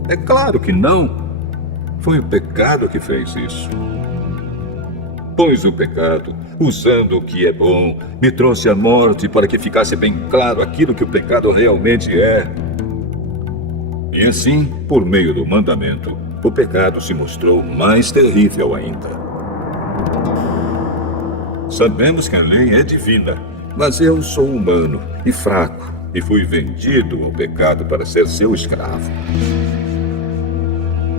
É claro que não. Foi o pecado que fez isso. pois o pecado, usando o que é bom, me trouxe à morte para que ficasse bem claro aquilo que o pecado realmente é. E assim, por meio do mandamento, o pecado se mostrou mais terrível ainda. Sabemos que a lei é divina, mas eu sou humano e fraco, e fui vendido ao pecado para ser seu escravo.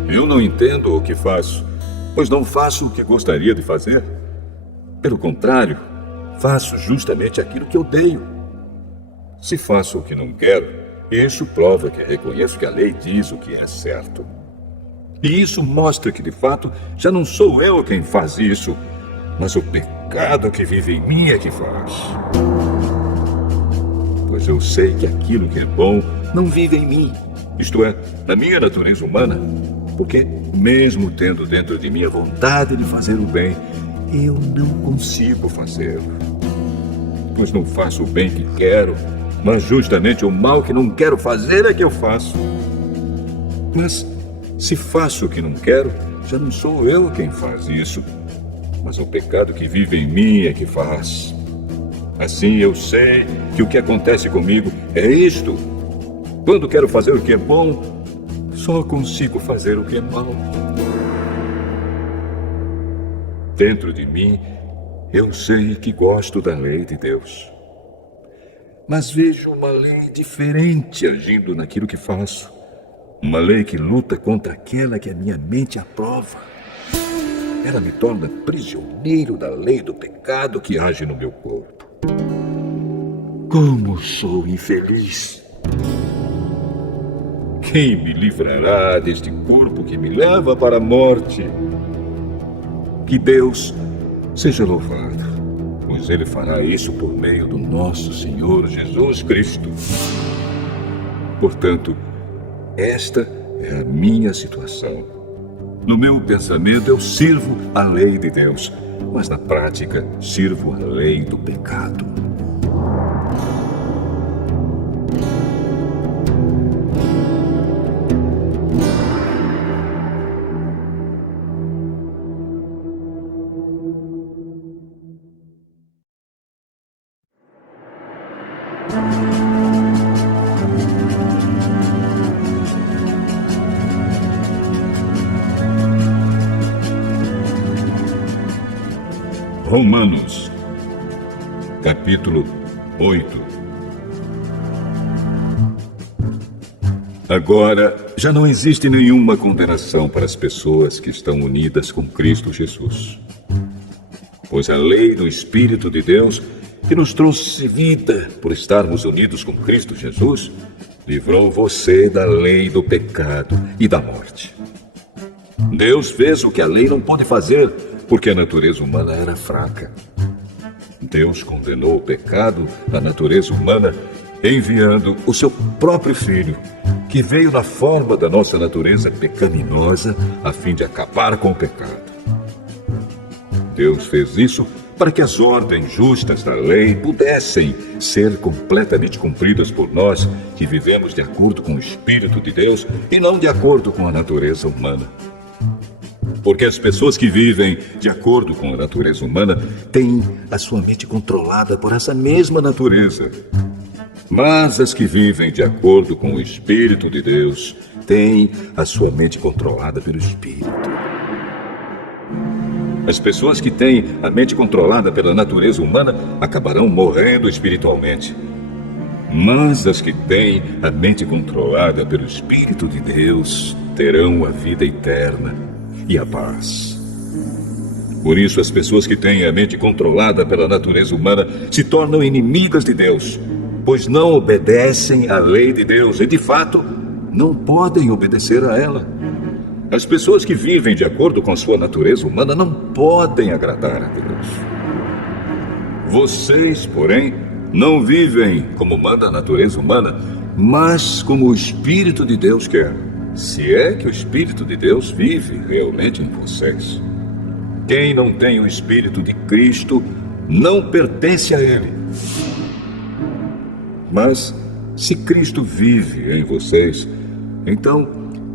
Eu não entendo o que faço, pois não faço o que gostaria de fazer. Pelo contrário, faço justamente aquilo que odeio. Se faço o que não quero, isso prova que reconheço que a lei diz o que é certo. E isso mostra que, de fato, já não sou eu quem faz isso, mas o pecado que vive em mim é que faz. Pois eu sei que aquilo que é bom não vive em mim, isto é, na minha natureza humana, porque, mesmo tendo dentro de mim a vontade de fazer o bem, eu não consigo fazê-lo. Pois não faço o bem que quero, mas justamente o mal que não quero fazer é que eu faço. Mas, se faço o que não quero, já não sou eu quem faz isso, mas o pecado que vive em mim é que faz. Assim eu sei que o que acontece comigo é isto. Quando quero fazer o que é bom, só consigo fazer o que é mal. Dentro de mim, eu sei que gosto da lei de Deus. Mas vejo uma lei diferente agindo naquilo que faço. Uma lei que luta contra aquela que a minha mente aprova. Ela me torna prisioneiro da lei do pecado que age no meu corpo. Como sou infeliz! Quem me livrará deste corpo que me leva para a morte? Que Deus seja louvado, pois Ele fará isso por meio do nosso Senhor Jesus Cristo. Portanto, esta é a minha situação. No meu pensamento, eu sirvo a lei de Deus, mas na prática, sirvo a lei do pecado. Romanos, capítulo 8. Agora, já não existe nenhuma condenação para as pessoas que estão unidas com Cristo Jesus. Pois a lei do Espírito de Deus, que nos trouxe vida por estarmos unidos com Cristo Jesus, livrou você da lei do pecado e da morte. Deus fez o que a lei não pôde fazer, porque a natureza humana era fraca. Deus condenou o pecado da natureza humana, enviando o seu próprio Filho, que veio na forma da nossa natureza pecaminosa, a fim de acabar com o pecado. Deus fez isso para que as ordens justas da lei pudessem ser completamente cumpridas por nós, que vivemos de acordo com o Espírito de Deus e não de acordo com a natureza humana. Porque as pessoas que vivem de acordo com a natureza humana têm a sua mente controlada por essa mesma natureza. Mas as que vivem de acordo com o Espírito de Deus têm a sua mente controlada pelo Espírito. As pessoas que têm a mente controlada pela natureza humana acabarão morrendo espiritualmente. Mas as que têm a mente controlada pelo Espírito de Deus terão a vida eterna e a paz. Por isso, as pessoas que têm a mente controlada pela natureza humana se tornam inimigas de Deus, pois não obedecem à lei de Deus e, de fato, não podem obedecer a ela. As pessoas que vivem de acordo com a sua natureza humana não podem agradar a Deus. Vocês, porém, não vivem como manda a natureza humana, mas como o Espírito de Deus quer. Se é que o Espírito de Deus vive realmente em vocês. Quem não tem o Espírito de Cristo não pertence a Ele. Mas, se Cristo vive em vocês, então,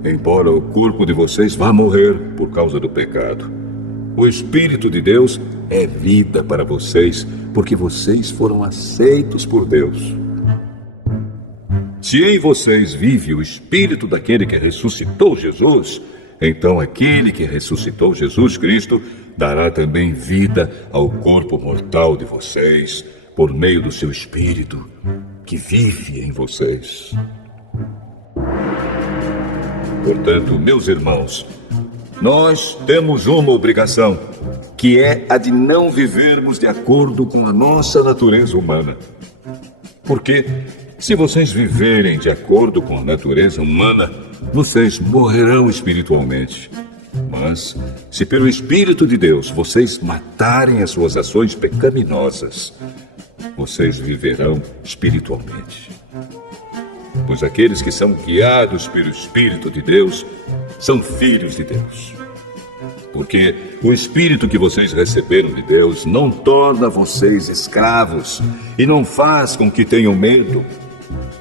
embora o corpo de vocês vá morrer por causa do pecado, O Espírito de Deus é vida para vocês, porque vocês foram aceitos por Deus. Se em vocês vive o Espírito daquele que ressuscitou Jesus, então aquele que ressuscitou Jesus Cristo dará também vida ao corpo mortal de vocês, por meio do seu Espírito, que vive em vocês. Portanto, meus irmãos, nós temos uma obrigação, que é a de não vivermos de acordo com a nossa natureza humana. Porque, se vocês viverem de acordo com a natureza humana, vocês morrerão espiritualmente. Mas, se pelo Espírito de Deus vocês matarem as suas ações pecaminosas, vocês viverão espiritualmente. Pois aqueles que são guiados pelo Espírito de Deus são filhos de Deus. Porque o Espírito que vocês receberam de Deus não torna vocês escravos e não faz com que tenham medo.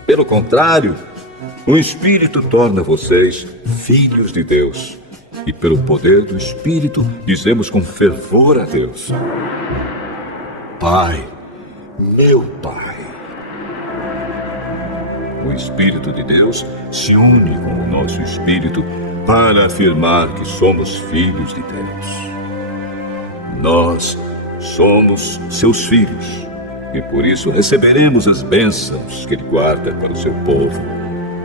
Pelo contrário, o Espírito torna vocês filhos de Deus. E pelo poder do Espírito dizemos com fervor a Deus: Pai, meu Pai. O Espírito de Deus se une com o nosso Espírito para afirmar que somos filhos de Deus. Nós somos seus filhos e por isso receberemos as bênçãos que Ele guarda para o seu povo.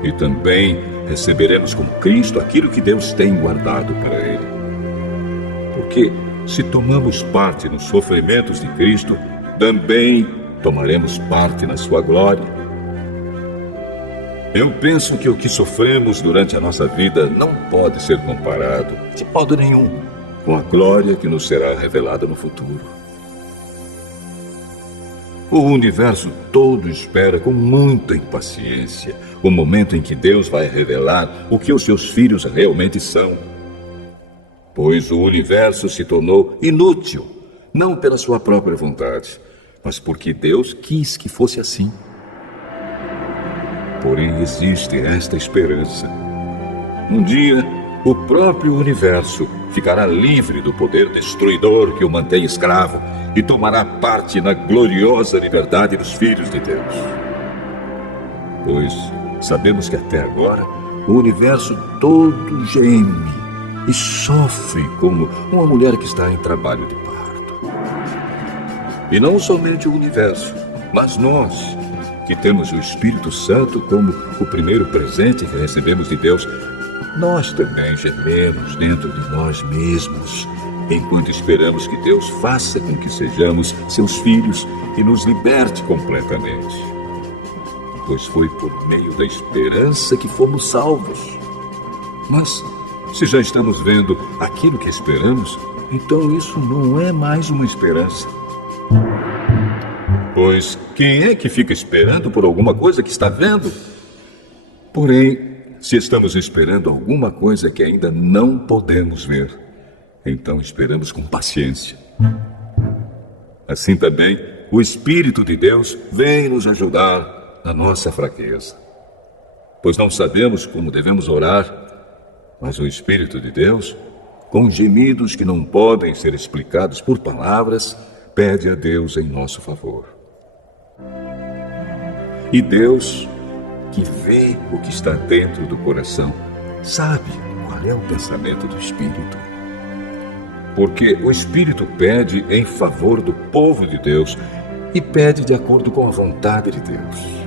E também receberemos com Cristo aquilo que Deus tem guardado para Ele. Porque se tomamos parte nos sofrimentos de Cristo, também tomaremos parte na sua glória. Eu penso que o que sofremos durante a nossa vida não pode ser comparado, de modo nenhum, com a glória que nos será revelada no futuro. O universo todo espera com muita impaciência o momento em que Deus vai revelar o que os seus filhos realmente são. Pois o universo se tornou inútil, não pela sua própria vontade, mas porque Deus quis que fosse assim. Porém, existe esta esperança. Um dia, o próprio universo ficará livre do poder destruidor que o mantém escravo e tomará parte na gloriosa liberdade dos filhos de Deus. Pois sabemos que até agora o universo todo geme e sofre como uma mulher que está em trabalho de parto. E não somente o universo, mas nós, que temos o Espírito Santo como o primeiro presente que recebemos de Deus, nós também gememos dentro de nós mesmos, enquanto esperamos que Deus faça com que sejamos seus filhos e nos liberte completamente. Pois foi por meio da esperança que fomos salvos. Mas, se já estamos vendo aquilo que esperamos, então isso não é mais uma esperança. Pois quem é que fica esperando por alguma coisa que está vendo? Porém, se estamos esperando alguma coisa que ainda não podemos ver, então esperamos com paciência. Assim também, o Espírito de Deus vem nos ajudar na nossa fraqueza. Pois não sabemos como devemos orar, mas o Espírito de Deus, com gemidos que não podem ser explicados por palavras, pede a Deus em nosso favor. E Deus, que vê o que está dentro do coração, sabe qual é o pensamento do Espírito. Porque o Espírito pede em favor do povo de Deus e pede de acordo com a vontade de Deus.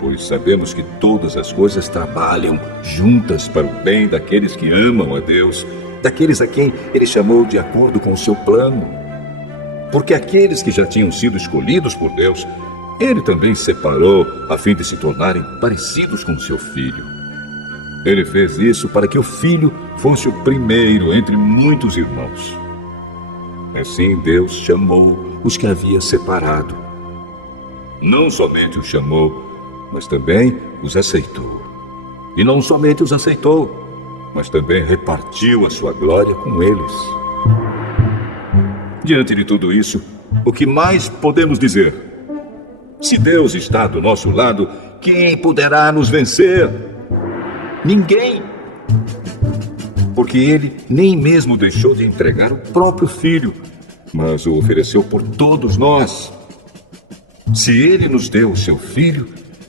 Pois sabemos que todas as coisas trabalham juntas para o bem daqueles que amam a Deus, daqueles a quem Ele chamou de acordo com o seu plano. Porque aqueles que já tinham sido escolhidos por Deus, Ele também separou a fim de se tornarem parecidos com seu Filho. Ele fez isso para que o Filho fosse o primeiro entre muitos irmãos. Assim Deus chamou os que havia separado. Não somente os chamou, mas também os aceitou. E não somente os aceitou, mas também repartiu a sua glória com eles. Diante de tudo isso, o que mais podemos dizer? Se Deus está do nosso lado, quem poderá nos vencer? Ninguém. porque ele nem mesmo deixou de entregar o próprio filho, mas o ofereceu por todos nós. Se ele nos deu o seu filho,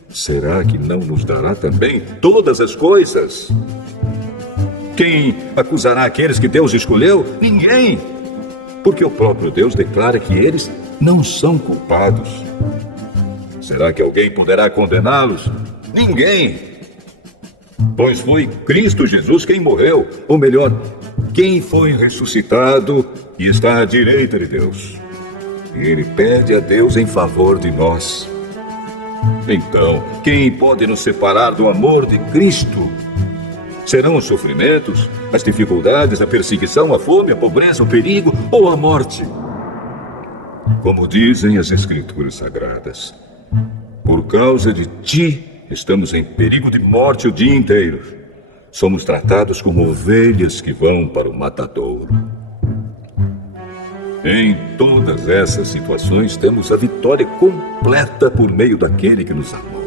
será que não nos dará também todas as coisas? Quem acusará aqueles que Deus escolheu? Ninguém! Porque o próprio Deus declara que eles não são culpados. Será que alguém poderá condená-los? Ninguém! Pois foi Cristo Jesus quem morreu, ou melhor, quem foi ressuscitado e está à direita de Deus. E ele pede a Deus em favor de nós. Então, quem pode nos separar do amor de Cristo? Serão os sofrimentos, as dificuldades, a perseguição, a fome, a pobreza, o perigo ou a morte? Como dizem as Escrituras Sagradas, por causa de ti, estamos em perigo de morte o dia inteiro. Somos tratados como ovelhas que vão para o matadouro. Em todas essas situações, temos a vitória completa por meio daquele que nos amou.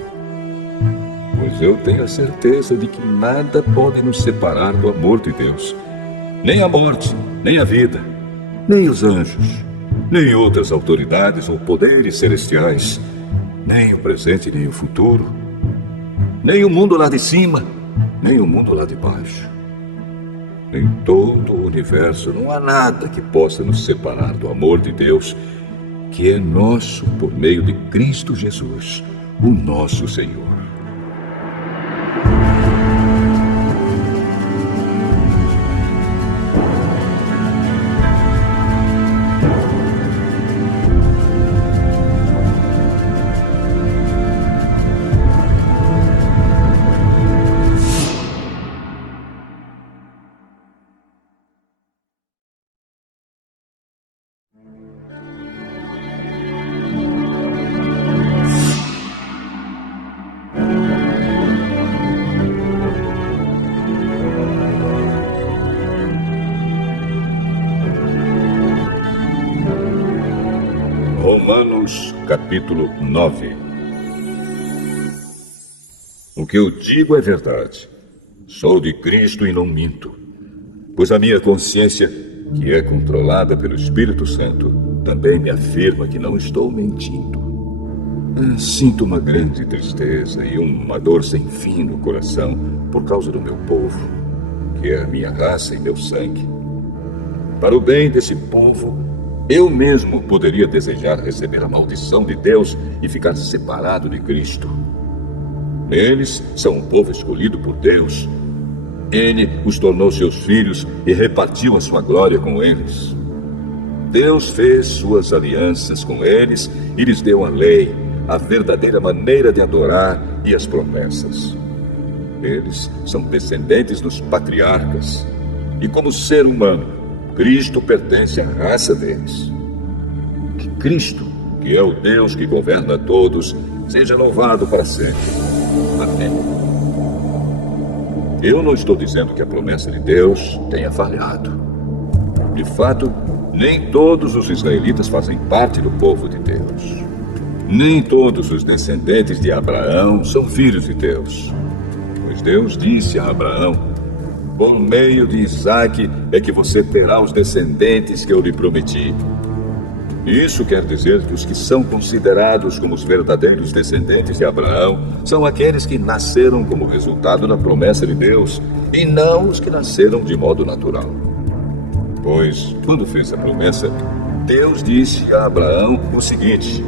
Pois eu tenho a certeza de que nada pode nos separar do amor de Deus. Nem a morte, nem a vida, nem os anjos, nem outras autoridades ou poderes celestiais, nem o presente nem o futuro, nem o mundo lá de cima, nem o mundo lá de baixo. Em todo o universo não há nada que possa nos separar do amor de Deus, que é nosso por meio de Cristo Jesus, o nosso Senhor. Romanos, capítulo 9. O que eu digo é verdade. Sou de Cristo e não minto. Pois a minha consciência, que é controlada pelo Espírito Santo, também me afirma que não estou mentindo. Sinto uma grande tristeza e uma dor sem fim no coração por causa do meu povo, que é a minha raça e meu sangue. Para o bem desse povo, eu mesmo poderia desejar receber a maldição de Deus e ficar separado de Cristo. Eles são um povo escolhido por Deus. Ele os tornou seus filhos e repartiu a sua glória com eles. Deus fez suas alianças com eles e lhes deu a lei, a verdadeira maneira de adorar e as promessas. Eles são descendentes dos patriarcas. E como ser humano, Cristo pertence à raça deles. Que Cristo, que é o Deus que governa todos, seja louvado para sempre. Amém. Eu não estou dizendo que a promessa de Deus tenha falhado. De fato, nem todos os israelitas fazem parte do povo de Deus. Nem todos os descendentes de Abraão são filhos de Deus. Pois Deus disse a Abraão: por meio de Isaque é que você terá os descendentes que eu lhe prometi. Isso quer dizer que os que são considerados como os verdadeiros descendentes de Abraão são aqueles que nasceram como resultado da promessa de Deus, e não os que nasceram de modo natural. Pois, quando fez a promessa, Deus disse a Abraão o seguinte: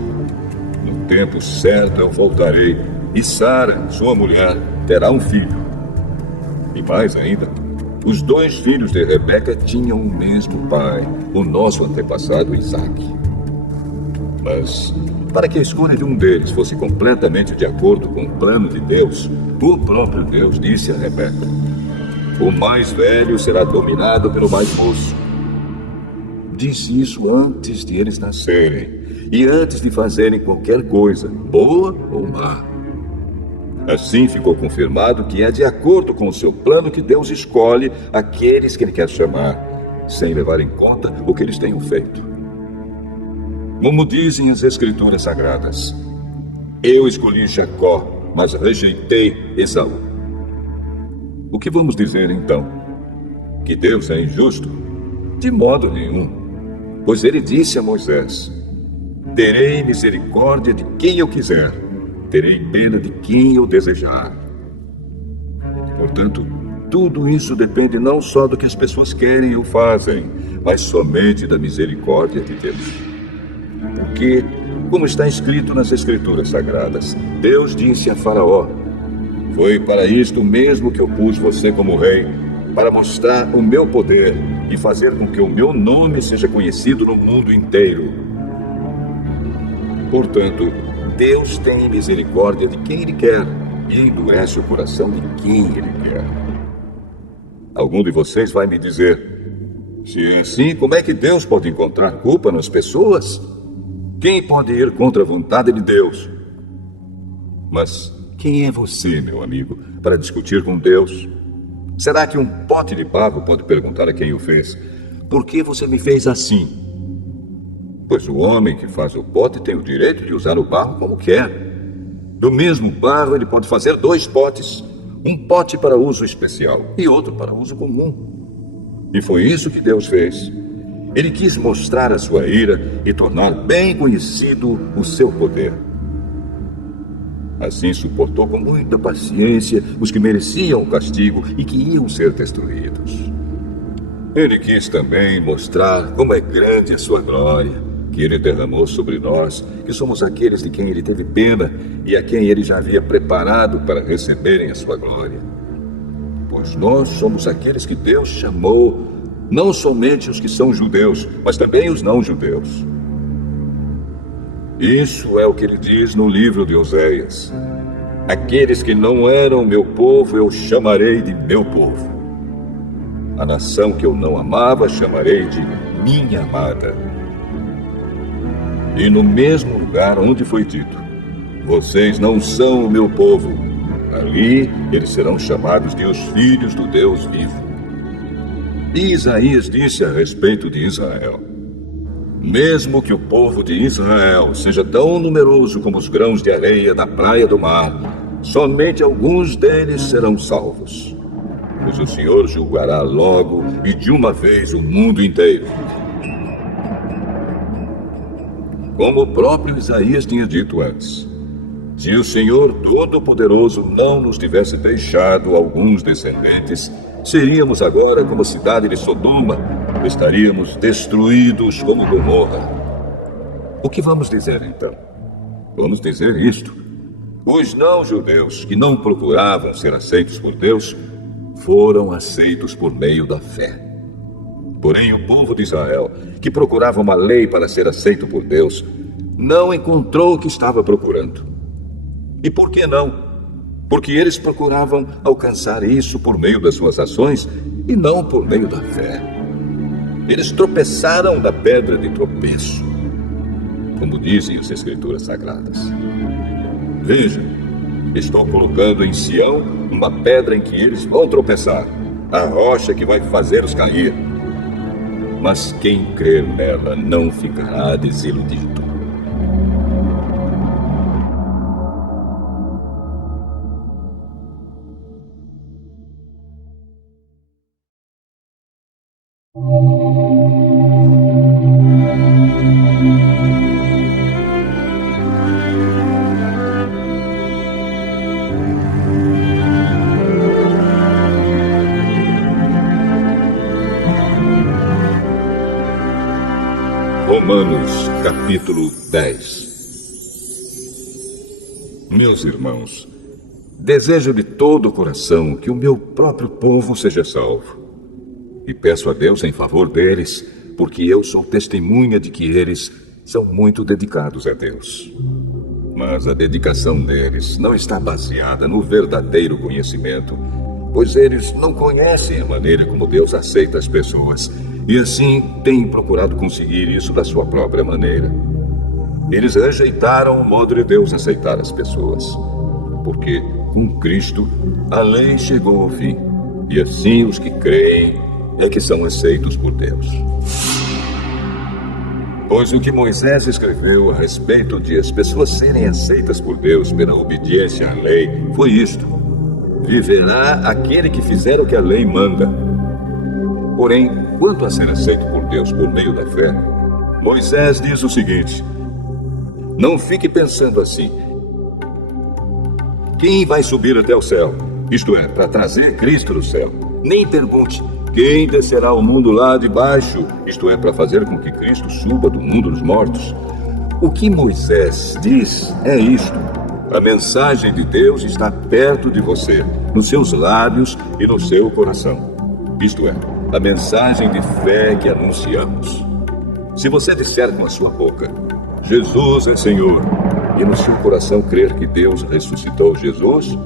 no tempo certo eu voltarei, e Sara, sua mulher, terá um filho. E mais ainda, os dois filhos de Rebeca tinham o mesmo pai, o nosso antepassado Isaque. Mas, para que a escolha de um deles fosse completamente de acordo com o plano de Deus, o próprio Deus disse a Rebeca: o mais velho será dominado pelo mais moço. Disse isso antes de eles nascerem e antes de fazerem qualquer coisa, boa ou má. Assim ficou confirmado que é de acordo com o seu plano que Deus escolhe aqueles que Ele quer chamar, sem levar em conta o que eles tenham feito. Como dizem as Escrituras Sagradas: eu escolhi Jacó, mas rejeitei Esaú. O que vamos dizer então? Que Deus é injusto? De modo nenhum. Pois ele disse a Moisés: terei misericórdia de quem eu quiser, terei pena de quem eu desejar. Portanto, tudo isso depende não só do que as pessoas querem ou fazem, mas somente da misericórdia de Deus. Porque, como está escrito nas Escrituras Sagradas, Deus disse a Faraó: foi para isto mesmo que eu pus você como rei, para mostrar o meu poder e fazer com que o meu nome seja conhecido no mundo inteiro. Portanto, Deus tem misericórdia de quem Ele quer e endurece o coração de quem Ele quer. Algum de vocês vai me dizer: se é assim, como é que Deus pode encontrar culpa nas pessoas? Quem pode ir contra a vontade de Deus? Mas quem é você, meu amigo, para discutir com Deus? Será que um pote de barro pode perguntar a quem o fez: por que você me fez assim? Pois o homem que faz o pote tem o direito de usar o barro como quer. Do mesmo barro, ele pode fazer 2 potes. Um pote para uso especial e outro para uso comum. E foi isso que Deus fez. Ele quis mostrar a sua ira e tornar bem conhecido o seu poder. Assim suportou com muita paciência os que mereciam o castigo e que iam ser destruídos. Ele quis também mostrar como é grande a sua glória, que Ele derramou sobre nós, que somos aqueles de quem Ele teve pena e a quem Ele já havia preparado para receberem a sua glória. Pois nós somos aqueles que Deus chamou, não somente os que são judeus, mas também os não-judeus. Isso é o que Ele diz no livro de Oséias: aqueles que não eram meu povo eu chamarei de meu povo. A nação que eu não amava chamarei de minha amada. E no mesmo lugar onde foi dito: vocês não são o meu povo, ali eles serão chamados de os filhos do Deus vivo. E Isaías disse a respeito de Israel: mesmo que o povo de Israel seja tão numeroso como os grãos de areia da praia do mar, somente alguns deles serão salvos. Pois o Senhor julgará logo e de uma vez o mundo inteiro. Como o próprio Isaías tinha dito antes: se o Senhor Todo-Poderoso não nos tivesse deixado alguns descendentes, seríamos agora como a cidade de Sodoma, estaríamos destruídos como Gomorra. O que vamos dizer então? Vamos dizer isto: os não-judeus que não procuravam ser aceitos por Deus foram aceitos por meio da fé. Porém, o povo de Israel, que procurava uma lei para ser aceito por Deus, não encontrou o que estava procurando. E por que não? Porque eles procuravam alcançar isso por meio das suas ações e não por meio da fé. Eles tropeçaram na pedra de tropeço, como dizem as Escrituras Sagradas. Veja, estou colocando em Sião uma pedra em que eles vão tropeçar, a rocha que vai fazê-los cair. Mas quem crer nela não ficará desiludido. Romanos, capítulo 10. Meus irmãos, desejo de todo o coração que o meu próprio povo seja salvo. E peço a Deus em favor deles, porque eu sou testemunha de que eles são muito dedicados a Deus. Mas a dedicação deles não está baseada no verdadeiro conhecimento, pois eles não conhecem a maneira como Deus aceita as pessoas, e assim têm procurado conseguir isso da sua própria maneira. Eles rejeitaram o modo de Deus aceitar as pessoas, porque com Cristo a lei chegou ao fim, e assim os que creem é que são aceitos por Deus. Pois o que Moisés escreveu a respeito de as pessoas serem aceitas por Deus pela obediência à lei foi isto: viverá aquele que fizer o que a lei manda. Porém, quanto a ser aceito por Deus por meio da fé, Moisés diz o seguinte: não fique pensando assim. Quem vai subir até o céu? Isto é, para trazer Cristo do céu. Nem pergunte: quem descerá ao mundo lá de baixo? Isto é, para fazer com que Cristo suba do mundo dos mortos. O que Moisés diz é isto: a mensagem de Deus está perto de você, nos seus lábios e no seu coração. Isto é, a mensagem de fé que anunciamos. Se você disser com a sua boca: Jesus é Senhor, e no seu coração crer que Deus ressuscitou Jesus,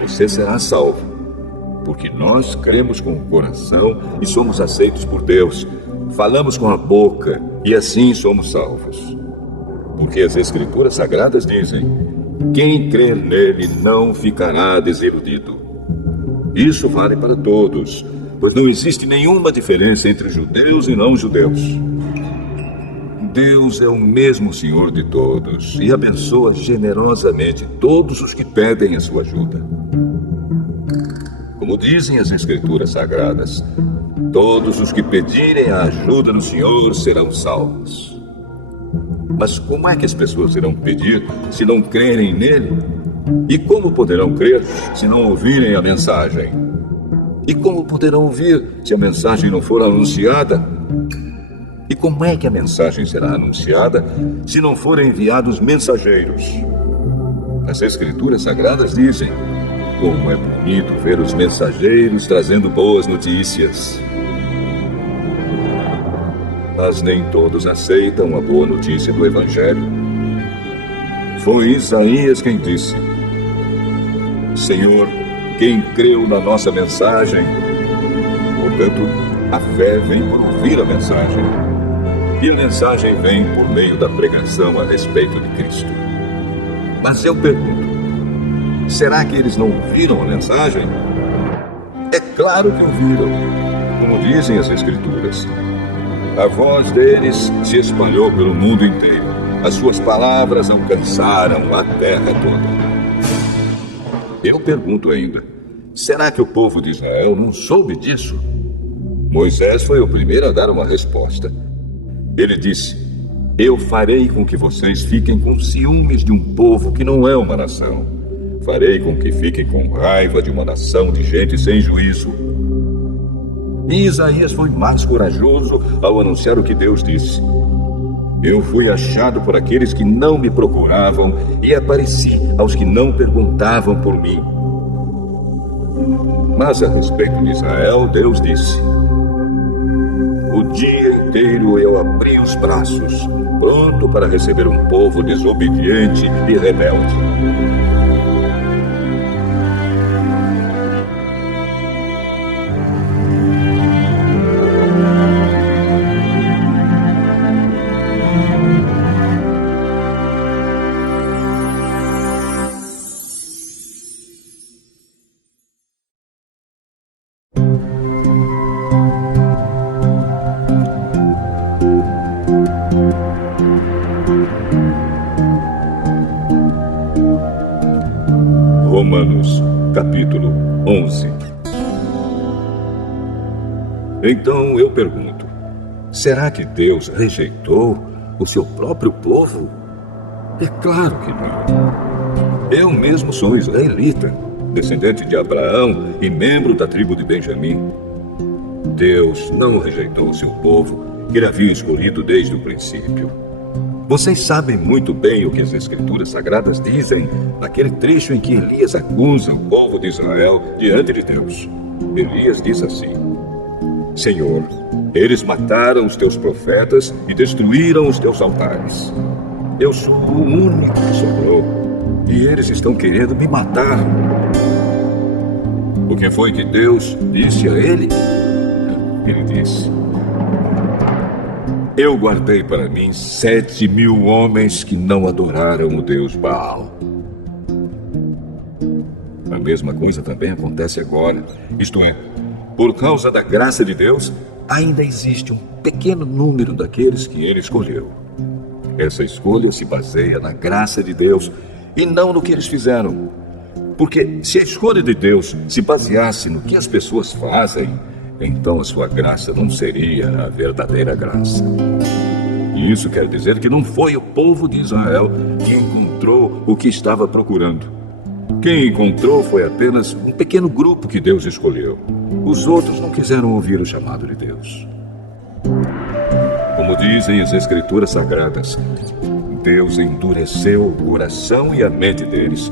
você será salvo. Porque nós cremos com o coração e somos aceitos por Deus. Falamos com a boca e assim somos salvos. Porque as Escrituras Sagradas dizem: quem crer nele não ficará desiludido. Isso vale para todos, pois não existe nenhuma diferença entre judeus e não-judeus. Deus é o mesmo Senhor de todos e abençoa generosamente todos os que pedem a sua ajuda. Como dizem as Escrituras Sagradas, todos os que pedirem a ajuda do Senhor serão salvos. Mas como é que as pessoas irão pedir se não crerem nele? E como poderão crer se não ouvirem a mensagem? E como poderão ouvir se a mensagem não for anunciada? E como é que a mensagem será anunciada se não forem enviados mensageiros? As Escrituras Sagradas dizem: como é bonito ver os mensageiros trazendo boas notícias. Mas nem todos aceitam a boa notícia do Evangelho. Foi Isaías quem disse: Senhor, quem creu na nossa mensagem? Portanto, a fé vem por ouvir a mensagem. E a mensagem vem por meio da pregação a respeito de Cristo. Mas eu pergunto: será que eles não ouviram a mensagem? É claro que ouviram, como dizem as Escrituras. A voz deles se espalhou pelo mundo inteiro. As suas palavras alcançaram a terra toda. Eu pergunto ainda: será que o povo de Israel não soube disso? Moisés foi o primeiro a dar uma resposta. Ele disse: eu farei com que vocês fiquem com ciúmes de um povo que não é uma nação. Farei com que fiquem com raiva de uma nação de gente sem juízo. E Isaías foi mais corajoso ao anunciar o que Deus disse: eu fui achado por aqueles que não me procuravam e apareci aos que não perguntavam por mim. Mas a respeito de Israel, Deus disse: o dia inteiro eu abri os braços, pronto para receber um povo desobediente e rebelde. Romanos, capítulo 11. Então eu pergunto: será que Deus rejeitou o seu próprio povo? É claro que não. Eu mesmo sou israelita, descendente de Abraão e membro da tribo de Benjamim. Deus não rejeitou o seu povo, que ele havia escolhido desde o princípio. Vocês sabem muito bem o que as Escrituras Sagradas dizem naquele trecho em que Elias acusa o povo de Israel diante de Deus. Elias diz assim: Senhor, eles mataram os teus profetas e destruíram os teus altares. Eu sou o único que sobrou e eles estão querendo me matar. O que foi que Deus disse a ele? Ele disse: eu guardei para mim 7.000 homens que não adoraram o Deus Baal. A mesma coisa também acontece agora. Isto é, por causa da graça de Deus, ainda existe um pequeno número daqueles que ele escolheu. Essa escolha se baseia na graça de Deus e não no que eles fizeram. Porque se a escolha de Deus se baseasse no que as pessoas fazem, então a sua graça não seria a verdadeira graça. E isso quer dizer que não foi o povo de Israel que encontrou o que estava procurando. Quem encontrou foi apenas um pequeno grupo que Deus escolheu. Os outros não quiseram ouvir o chamado de Deus. Como dizem as Escrituras Sagradas, Deus endureceu o coração e a mente deles.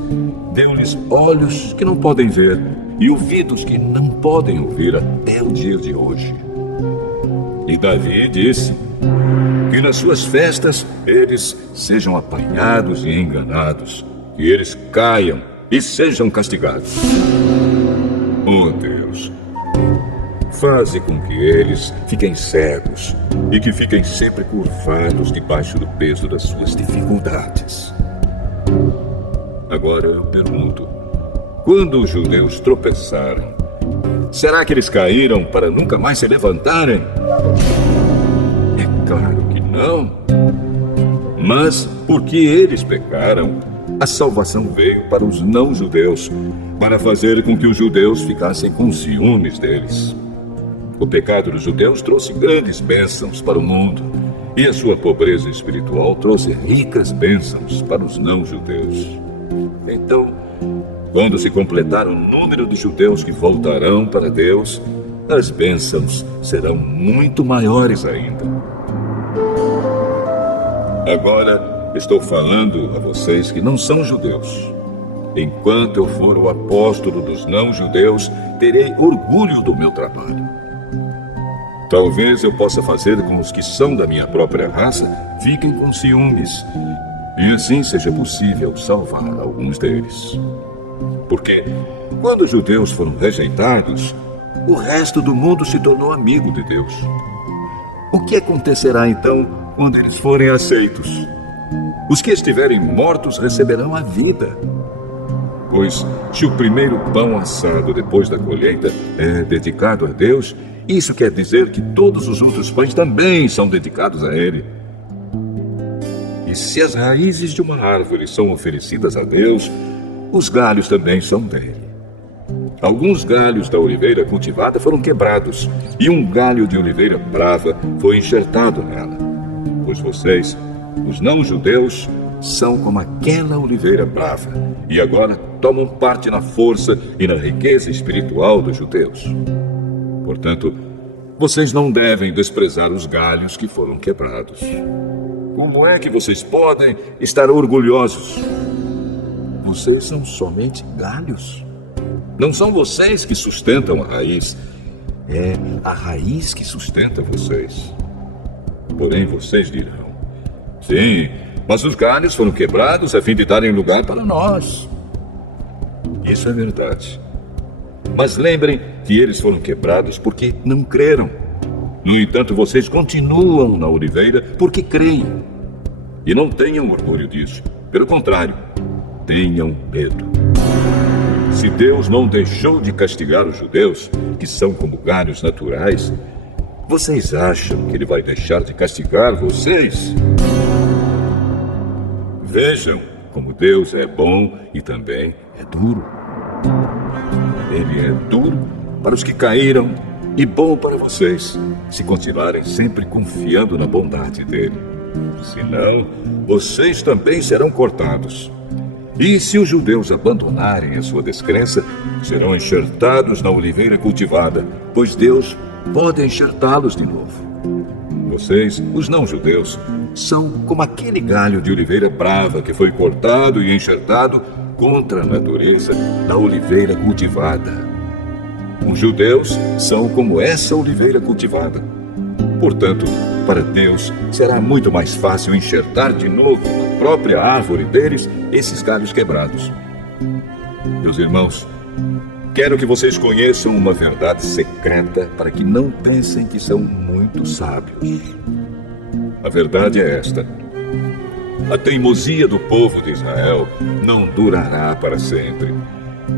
Deu-lhes olhos que não podem ver e ouvidos que não podem ouvir até o dia de hoje. E Davi disse que nas suas festas eles sejam apanhados e enganados, que eles caiam e sejam castigados. Oh Deus, faze com que eles fiquem cegos e que fiquem sempre curvados debaixo do peso das suas dificuldades. Agora eu pergunto, quando os judeus tropeçaram, será que eles caíram para nunca mais se levantarem? É claro que não. Mas porque eles pecaram, a salvação veio para os não-judeus, para fazer com que os judeus ficassem com ciúmes deles. O pecado dos judeus trouxe grandes bênçãos para o mundo, e a sua pobreza espiritual trouxe ricas bênçãos para os não-judeus. Então, quando se completar o número de judeus que voltarão para Deus, as bênçãos serão muito maiores ainda. Agora, estou falando a vocês que não são judeus. Enquanto eu for o apóstolo dos não-judeus, terei orgulho do meu trabalho. Talvez eu possa fazer com os que são da minha própria raça fiquem com ciúmes, e assim seja possível salvar alguns deles. Porque, quando os judeus foram rejeitados, o resto do mundo se tornou amigo de Deus. O que acontecerá então quando eles forem aceitos? Os que estiverem mortos receberão a vida. Pois, se o primeiro pão assado depois da colheita é dedicado a Deus, isso quer dizer que todos os outros pães também são dedicados a Ele. E se as raízes de uma árvore são oferecidas a Deus, os galhos também são dele. Alguns galhos da oliveira cultivada foram quebrados, e um galho de oliveira brava foi enxertado nela. Pois vocês, os não-judeus, são como aquela oliveira brava, e agora tomam parte na força e na riqueza espiritual dos judeus. Portanto, vocês não devem desprezar os galhos que foram quebrados. Como é que vocês podem estar orgulhosos? Vocês são somente galhos. Não são vocês que sustentam a raiz. É a raiz que sustenta vocês. Porém, vocês dirão: sim, mas os galhos foram quebrados a fim de darem lugar para nós. Isso é verdade. Mas lembrem que eles foram quebrados porque não creram. No entanto, vocês continuam na oliveira porque creem. E não tenham orgulho disso. Pelo contrário, tenham medo. Se Deus não deixou de castigar os judeus, que são como galhos naturais, vocês acham que Ele vai deixar de castigar vocês? Vejam como Deus é bom e também é duro. Ele é duro para os que caíram e bom para vocês, se continuarem sempre confiando na bondade dele. Senão, vocês também serão cortados. E se os judeus abandonarem a sua descrença, serão enxertados na oliveira cultivada, pois Deus pode enxertá-los de novo. Vocês, os não-judeus, são como aquele galho de oliveira brava que foi cortado e enxertado contra a natureza da oliveira cultivada. Os judeus são como essa oliveira cultivada. Portanto, para Deus, será muito mais fácil enxertar de novo na própria árvore deles esses galhos quebrados. Meus irmãos, quero que vocês conheçam uma verdade secreta para que não pensem que são muito sábios. A verdade é esta: a teimosia do povo de Israel não durará para sempre,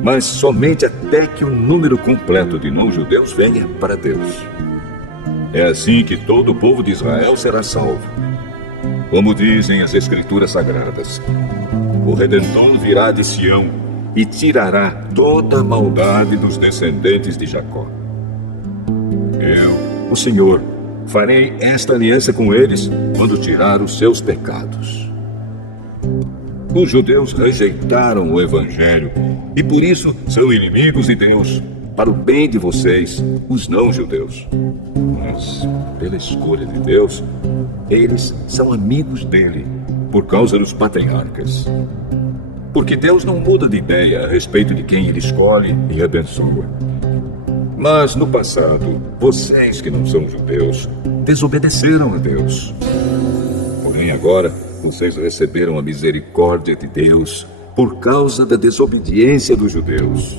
mas somente até que o número completo de não-judeus venha para Deus. É assim que todo o povo de Israel será salvo. Como dizem as Escrituras Sagradas, o Redentor virá de Sião, e tirará toda a maldade dos descendentes de Jacó. Eu, o Senhor, farei esta aliança com eles quando tirar os seus pecados. Os judeus rejeitaram o Evangelho e por isso são inimigos de Deus, para o bem de vocês, os não-judeus. Mas, pela escolha de Deus, eles são amigos dele, por causa dos patriarcas. Porque Deus não muda de ideia a respeito de quem ele escolhe e abençoa. Mas no passado, vocês que não são judeus, desobedeceram a Deus. Porém agora, vocês receberam a misericórdia de Deus por causa da desobediência dos judeus.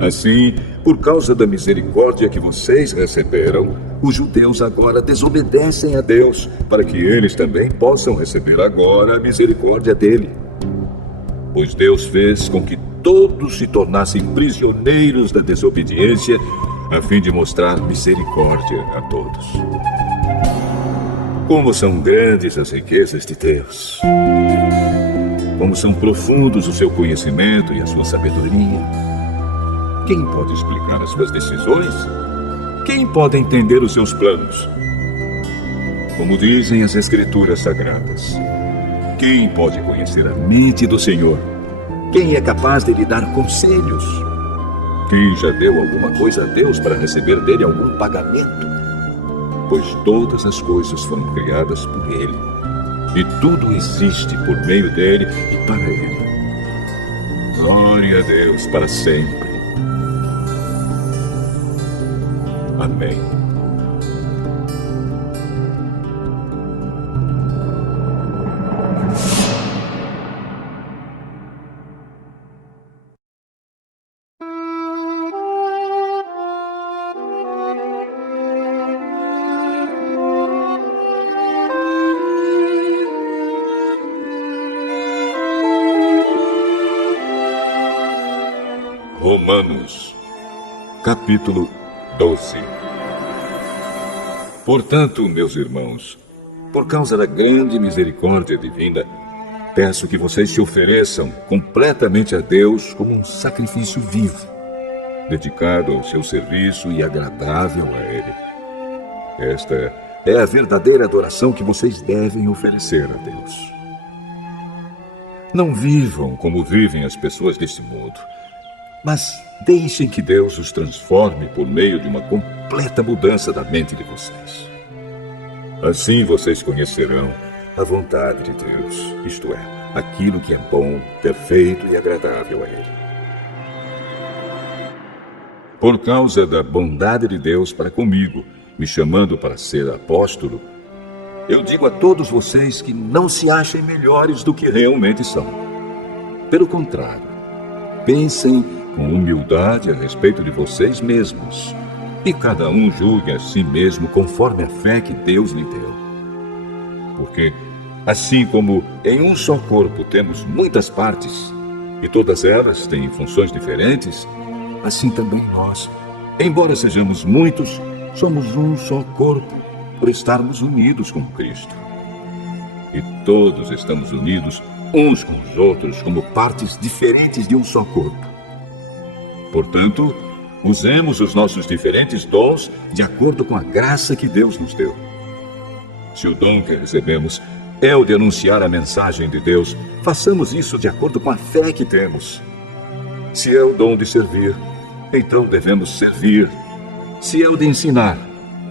Assim, por causa da misericórdia que vocês receberam, os judeus agora desobedecem a Deus, para que eles também possam receber agora a misericórdia dele. Pois Deus fez com que todos se tornassem prisioneiros da desobediência, a fim de mostrar misericórdia a todos. Como são grandes as riquezas de Deus! Como são profundos o seu conhecimento e a sua sabedoria! Quem pode explicar as suas decisões? Quem pode entender os seus planos? Como dizem as Escrituras Sagradas, quem pode conhecer a mente do Senhor? Quem é capaz de lhe dar conselhos? Quem já deu alguma coisa a Deus para receber dele algum pagamento? Pois todas as coisas foram criadas por ele, e tudo existe por meio dele e para ele. Glória a Deus para sempre. Amém. Romanos, capítulo 12. Portanto, meus irmãos, por causa da grande misericórdia divina, peço que vocês se ofereçam completamente a Deus como um sacrifício vivo, dedicado ao seu serviço e agradável a Ele. Esta é a verdadeira adoração que vocês devem oferecer a Deus. Não vivam como vivem as pessoas deste mundo, mas deixem que Deus os transforme por meio de uma completa mudança da mente de vocês. Assim vocês conhecerão a vontade de Deus, isto é, aquilo que é bom, perfeito e agradável a Ele. Por causa da bondade de Deus para comigo, me chamando para ser apóstolo, eu digo a todos vocês que não se achem melhores do que realmente são. Pelo contrário, pensem com humildade a respeito de vocês mesmos, e cada um julgue a si mesmo conforme a fé que Deus lhe deu. Porque, assim como em um só corpo temos muitas partes, e todas elas têm funções diferentes, assim também nós, embora sejamos muitos, somos um só corpo, por estarmos unidos com Cristo. E todos estamos unidos uns com os outros como partes diferentes de um só corpo. Portanto, usemos os nossos diferentes dons de acordo com a graça que Deus nos deu. Se o dom que recebemos é o de anunciar a mensagem de Deus, façamos isso de acordo com a fé que temos. Se é o dom de servir, então devemos servir. Se é o de ensinar,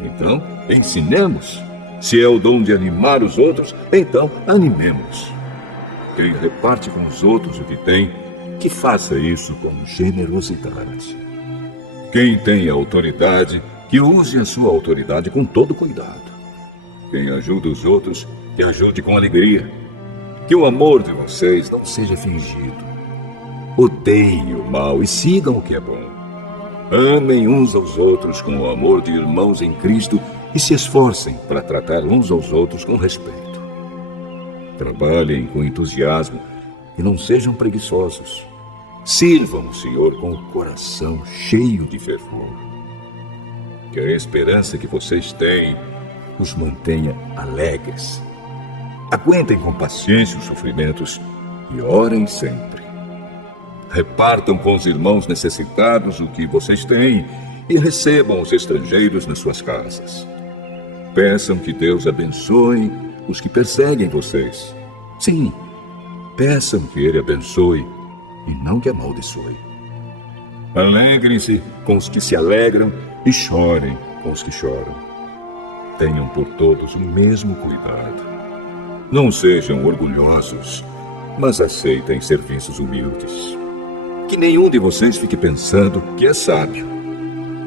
então ensinemos. Se é o dom de animar os outros, então animemos. Quem reparte com os outros o que tem, que faça isso com generosidade. Quem tem autoridade, que use a sua autoridade com todo cuidado. Quem ajuda os outros, que ajude com alegria. Que o amor de vocês não seja fingido. Odeiem o mal e sigam o que é bom. Amem uns aos outros com o amor de irmãos em Cristo e se esforcem para tratar uns aos outros com respeito. Trabalhem com entusiasmo e não sejam preguiçosos. Sirvam o Senhor com o coração cheio de fervor. Que a esperança que vocês têm os mantenha alegres. Aguentem com paciência os sofrimentos e orem sempre. Repartam com os irmãos necessitados o que vocês têm e recebam os estrangeiros nas suas casas. Peçam que Deus abençoe os que perseguem vocês. Sim, peçam que Ele abençoe e não que amaldiçoe. Alegrem-se com os que se alegram e chorem com os que choram. Tenham por todos o mesmo cuidado. Não sejam orgulhosos, mas aceitem serviços humildes. Que nenhum de vocês fique pensando que é sábio.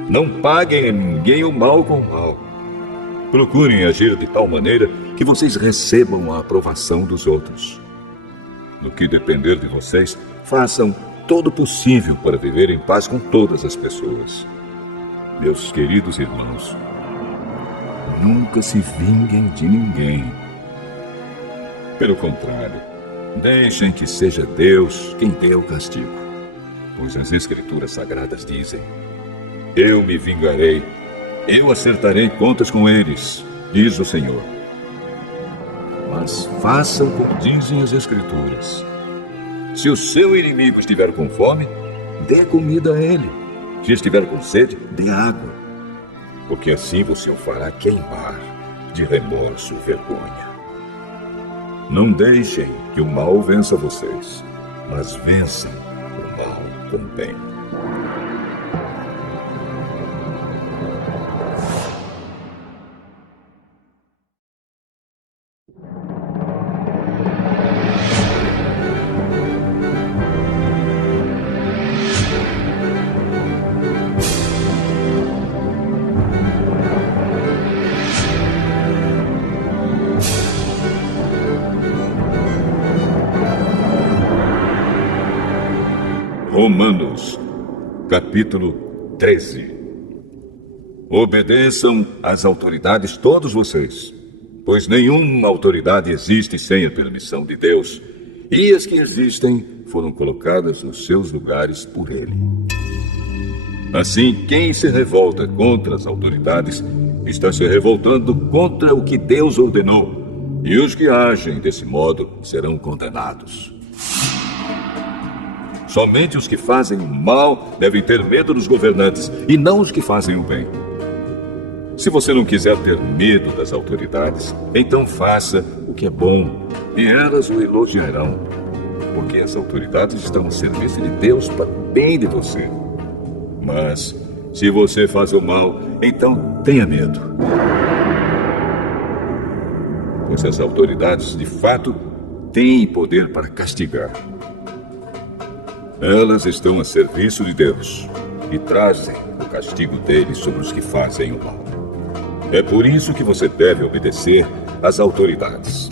Não paguem a ninguém o mal com o mal. Procurem agir de tal maneira que vocês recebam a aprovação dos outros. No que depender de vocês, façam todo o possível para viver em paz com todas as pessoas. Meus queridos irmãos, nunca se vinguem de ninguém. Pelo contrário, deixem que seja Deus quem dê o castigo. Pois as Escrituras Sagradas dizem: eu me vingarei, eu acertarei contas com eles, diz o Senhor. Mas façam como dizem as Escrituras. Se o seu inimigo estiver com fome, dê comida a ele. Se estiver com sede, dê água. Porque assim você o fará queimar de remorso e vergonha. Não deixem que o mal vença vocês, mas vençam o mal com o bem. Romanos, capítulo 13. Obedeçam às autoridades todos vocês, pois nenhuma autoridade existe sem a permissão de Deus, e as que existem foram colocadas nos seus lugares por Ele. Assim, quem se revolta contra as autoridades está se revoltando contra o que Deus ordenou, e os que agem desse modo serão condenados. Somente os que fazem o mal devem ter medo dos governantes, e não os que fazem o bem. Se você não quiser ter medo das autoridades, então faça o que é bom, e elas o elogiarão, porque as autoridades estão a serviço de Deus para o bem de você. Mas, se você faz o mal, então tenha medo. Pois as autoridades, de fato, têm poder para castigar. Elas estão a serviço de Deus e trazem o castigo deles sobre os que fazem o mal. É por isso que você deve obedecer às autoridades.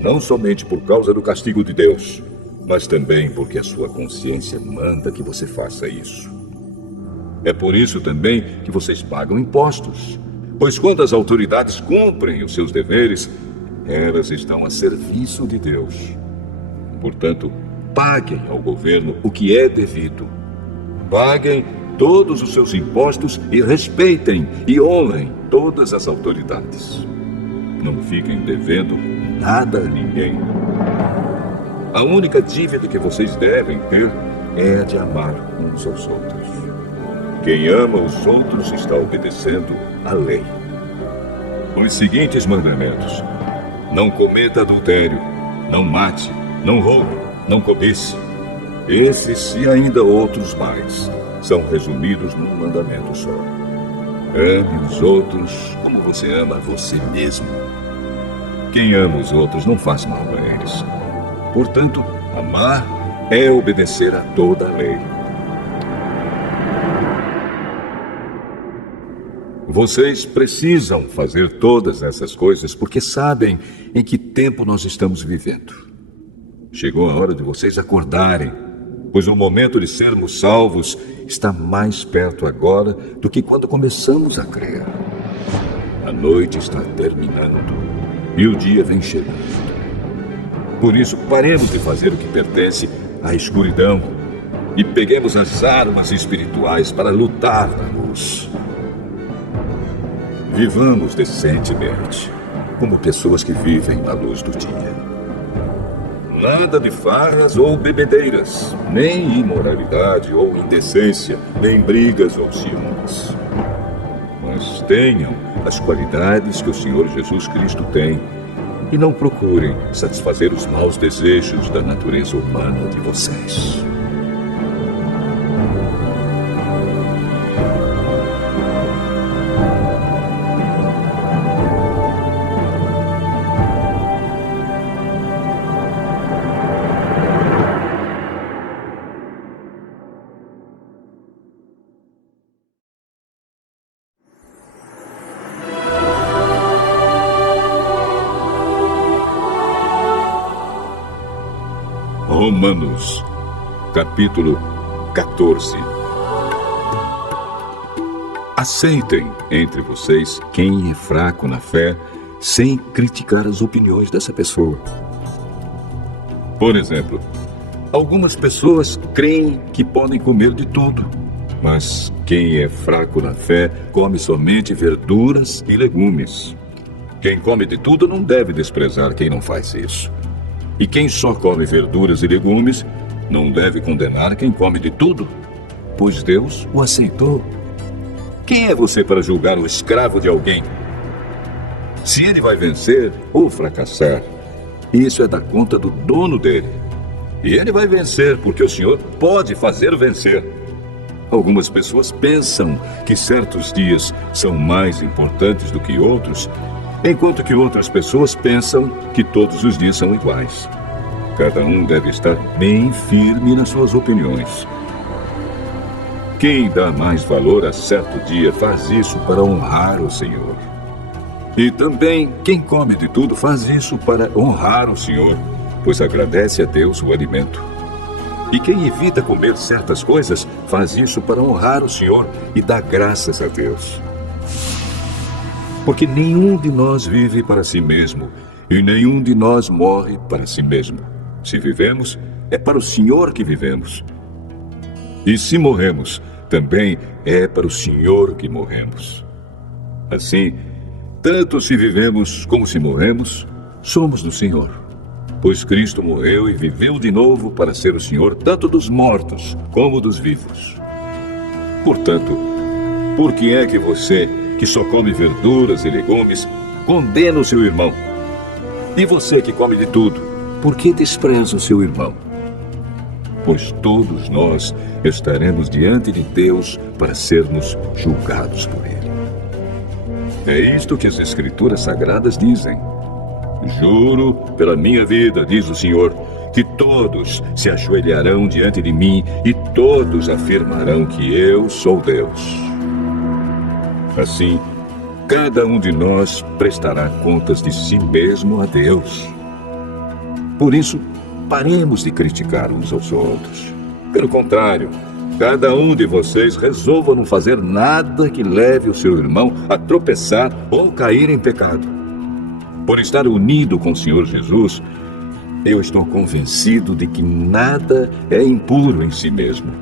Não somente por causa do castigo de Deus, mas também porque a sua consciência manda que você faça isso. É por isso também que vocês pagam impostos, pois quando as autoridades cumprem os seus deveres, elas estão a serviço de Deus. Portanto, paguem ao governo o que é devido. Paguem todos os seus impostos e respeitem e honrem todas as autoridades. Não fiquem devendo nada a ninguém. A única dívida que vocês devem ter é a de amar uns aos outros. Quem ama os outros está obedecendo à lei. Os seguintes mandamentos: não cometa adultério, não mate, não roube, não cobice. Esses e ainda outros mais são resumidos num mandamento só: ame os outros como você ama a você mesmo. Quem ama os outros não faz mal a eles. Portanto, amar é obedecer a toda a lei. Vocês precisam fazer todas essas coisas porque sabem em que tempo nós estamos vivendo. Chegou a hora de vocês acordarem, pois o momento de sermos salvos está mais perto agora do que quando começamos a crer. A noite está terminando e o dia vem chegando. Por isso, paremos de fazer o que pertence à escuridão e peguemos as armas espirituais para lutar na luz. Vivamos decentemente, como pessoas que vivem na luz do dia. Nada de farras ou bebedeiras, nem imoralidade ou indecência, nem brigas ou ciúmes. Mas tenham as qualidades que o Senhor Jesus Cristo tem e não procurem satisfazer os maus desejos da natureza humana de vocês. Romanos, capítulo 14. Aceitem entre vocês quem é fraco na fé, sem criticar as opiniões dessa pessoa. Por exemplo, algumas pessoas creem que podem comer de tudo, mas quem é fraco na fé come somente verduras e legumes. Quem come de tudo não deve desprezar quem não faz isso. E quem só come verduras e legumes não deve condenar quem come de tudo, pois Deus o aceitou. Quem é você para julgar o escravo de alguém? Se ele vai vencer ou fracassar, isso é da conta do dono dele. E ele vai vencer porque o Senhor pode fazer vencer. Algumas pessoas pensam que certos dias são mais importantes do que outros, enquanto que outras pessoas pensam que todos os dias são iguais. Cada um deve estar bem firme nas suas opiniões. Quem dá mais valor a certo dia faz isso para honrar o Senhor. E também quem come de tudo faz isso para honrar o Senhor, pois agradece a Deus o alimento. E quem evita comer certas coisas faz isso para honrar o Senhor e dá graças a Deus. Porque nenhum de nós vive para si mesmo, e nenhum de nós morre para si mesmo. Se vivemos, é para o Senhor que vivemos. E se morremos, também é para o Senhor que morremos. Assim, tanto se vivemos como se morremos, somos do Senhor. Pois Cristo morreu e viveu de novo para ser o Senhor tanto dos mortos como dos vivos. Portanto, por que é que você, que só come verduras e legumes, condena o seu irmão? E você que come de tudo, por que despreza o seu irmão? Pois todos nós estaremos diante de Deus para sermos julgados por Ele. É isto que as Escrituras Sagradas dizem. Juro pela minha vida, diz o Senhor, que todos se ajoelharão diante de mim e todos afirmarão que eu sou Deus. Assim, cada um de nós prestará contas de si mesmo a Deus. Por isso, paremos de criticar uns aos outros. Pelo contrário, cada um de vocês resolva não fazer nada que leve o seu irmão a tropeçar ou cair em pecado. Por estar unido com o Senhor Jesus, eu estou convencido de que nada é impuro em si mesmo.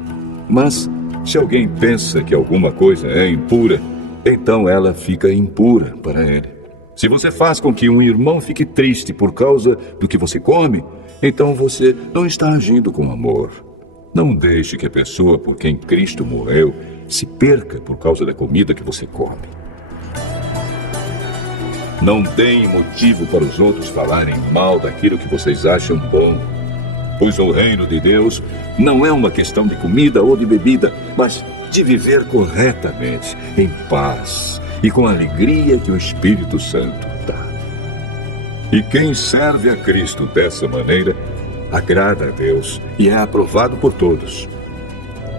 Mas, se alguém pensa que alguma coisa é impura, então ela fica impura para ele. Se você faz com que um irmão fique triste por causa do que você come, então você não está agindo com amor. Não deixe que a pessoa por quem Cristo morreu se perca por causa da comida que você come. Não deem motivo para os outros falarem mal daquilo que vocês acham bom, pois o reino de Deus não é uma questão de comida ou de bebida, mas de viver corretamente, em paz e com a alegria que o Espírito Santo dá. E quem serve a Cristo dessa maneira, agrada a Deus e é aprovado por todos.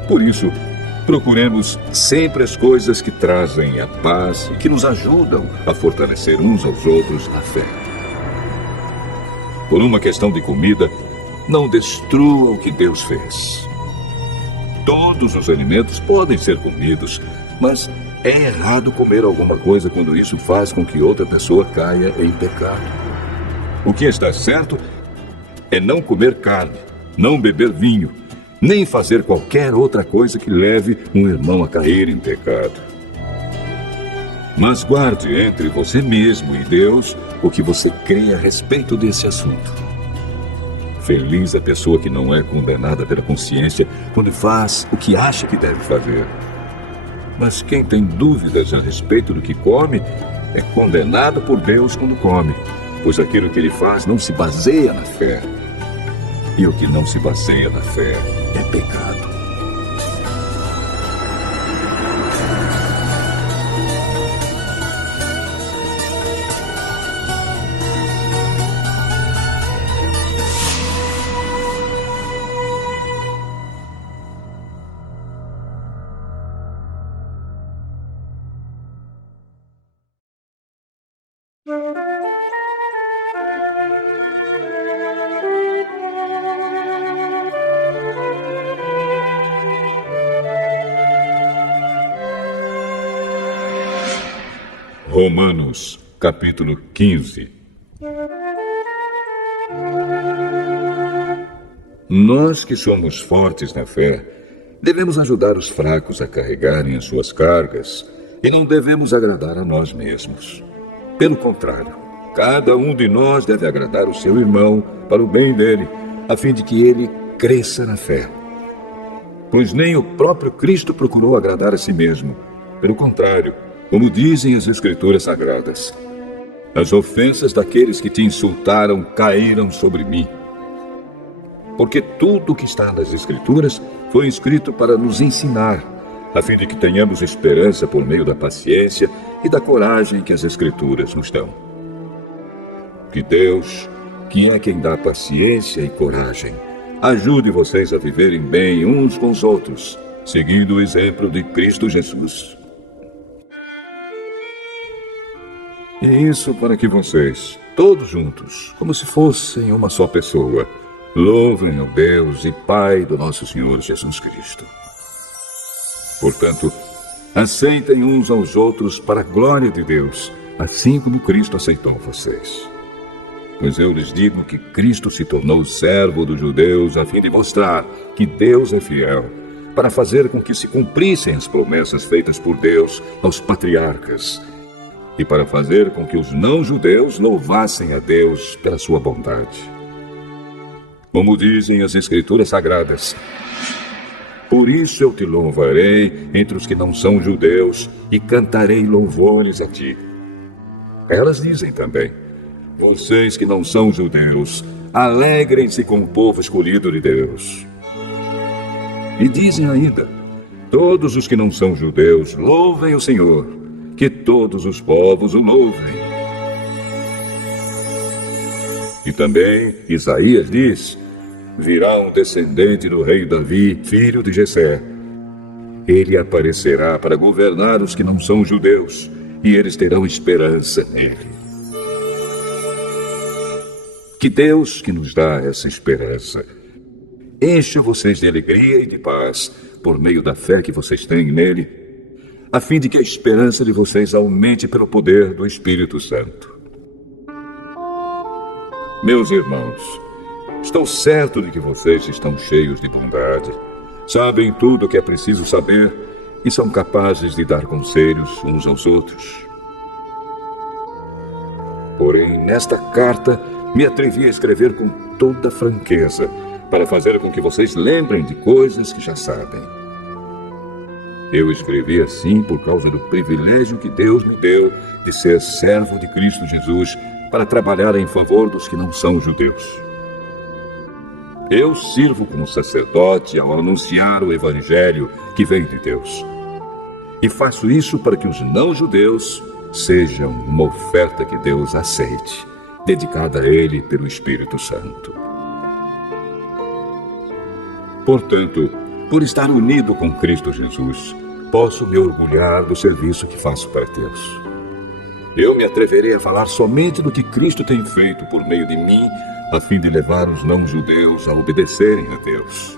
Por isso, procuremos sempre as coisas que trazem a paz e que nos ajudam a fortalecer uns aos outros na fé. Por uma questão de comida, não destrua o que Deus fez. Todos os alimentos podem ser comidos, mas é errado comer alguma coisa quando isso faz com que outra pessoa caia em pecado. O que está certo é não comer carne, não beber vinho, nem fazer qualquer outra coisa que leve um irmão a cair em pecado. Mas guarde entre você mesmo e Deus o que você crê a respeito desse assunto. Feliz a pessoa que não é condenada pela consciência quando faz o que acha que deve fazer. Mas quem tem dúvidas a respeito do que come é condenado por Deus quando come, pois aquilo que ele faz não se baseia na fé. E o que não se baseia na fé é pecado. Romanos, capítulo 15. Nós que somos fortes na fé, devemos ajudar os fracos a carregarem as suas cargas e não devemos agradar a nós mesmos. Pelo contrário, cada um de nós deve agradar o seu irmão para o bem dele, a fim de que ele cresça na fé. Pois nem o próprio Cristo procurou agradar a si mesmo. Pelo contrário, como dizem as Escrituras Sagradas, as ofensas daqueles que te insultaram caíram sobre mim. Porque tudo o que está nas Escrituras foi escrito para nos ensinar, a fim de que tenhamos esperança por meio da paciência e da coragem que as Escrituras nos dão. Que Deus, que é quem dá paciência e coragem, ajude vocês a viverem bem uns com os outros, seguindo o exemplo de Cristo Jesus. E isso para que vocês, todos juntos, como se fossem uma só pessoa, louvem ao Deus e Pai do nosso Senhor Jesus Cristo. Portanto, aceitem uns aos outros para a glória de Deus, assim como Cristo aceitou vocês. Pois eu lhes digo que Cristo se tornou servo dos judeus a fim de mostrar que Deus é fiel, para fazer com que se cumprissem as promessas feitas por Deus aos patriarcas, e para fazer com que os não-judeus louvassem a Deus pela sua bondade. Como dizem as Escrituras Sagradas, por isso eu te louvarei entre os que não são judeus e cantarei louvores a ti. Elas dizem também, vocês que não são judeus, alegrem-se com o povo escolhido de Deus. E dizem ainda, todos os que não são judeus, louvem o Senhor. Que todos os povos o louvem. E também Isaías diz, virá um descendente do rei Davi, filho de Jessé. Ele aparecerá para governar os que não são judeus, e eles terão esperança nele. Que Deus, que nos dá essa esperança, encha vocês de alegria e de paz, por meio da fé que vocês têm nele, a fim de que a esperança de vocês aumente pelo poder do Espírito Santo. Meus irmãos, estou certo de que vocês estão cheios de bondade, sabem tudo o que é preciso saber e são capazes de dar conselhos uns aos outros. Porém, nesta carta, me atrevi a escrever com toda franqueza, para fazer com que vocês lembrem de coisas que já sabem. Eu escrevi assim por causa do privilégio que Deus me deu de ser servo de Cristo Jesus para trabalhar em favor dos que não são judeus. Eu sirvo como sacerdote ao anunciar o Evangelho que vem de Deus. E faço isso para que os não-judeus sejam uma oferta que Deus aceite, dedicada a Ele pelo Espírito Santo. Portanto, por estar unido com Cristo Jesus, posso me orgulhar do serviço que faço para Deus. Eu me atreverei a falar somente do que Cristo tem feito por meio de mim, a fim de levar os não-judeus a obedecerem a Deus.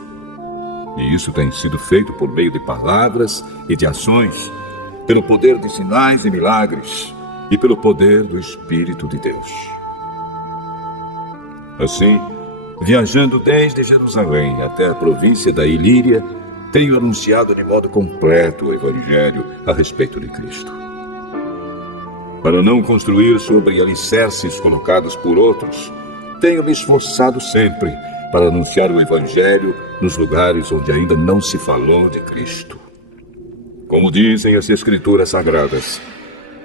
E isso tem sido feito por meio de palavras e de ações, pelo poder de sinais e milagres, e pelo poder do Espírito de Deus. Assim, viajando desde Jerusalém até a província da Ilíria, tenho anunciado de modo completo o Evangelho a respeito de Cristo. Para não construir sobre alicerces colocados por outros, tenho me esforçado sempre, para anunciar o Evangelho nos lugares onde ainda não se falou de Cristo. Como dizem as Escrituras Sagradas,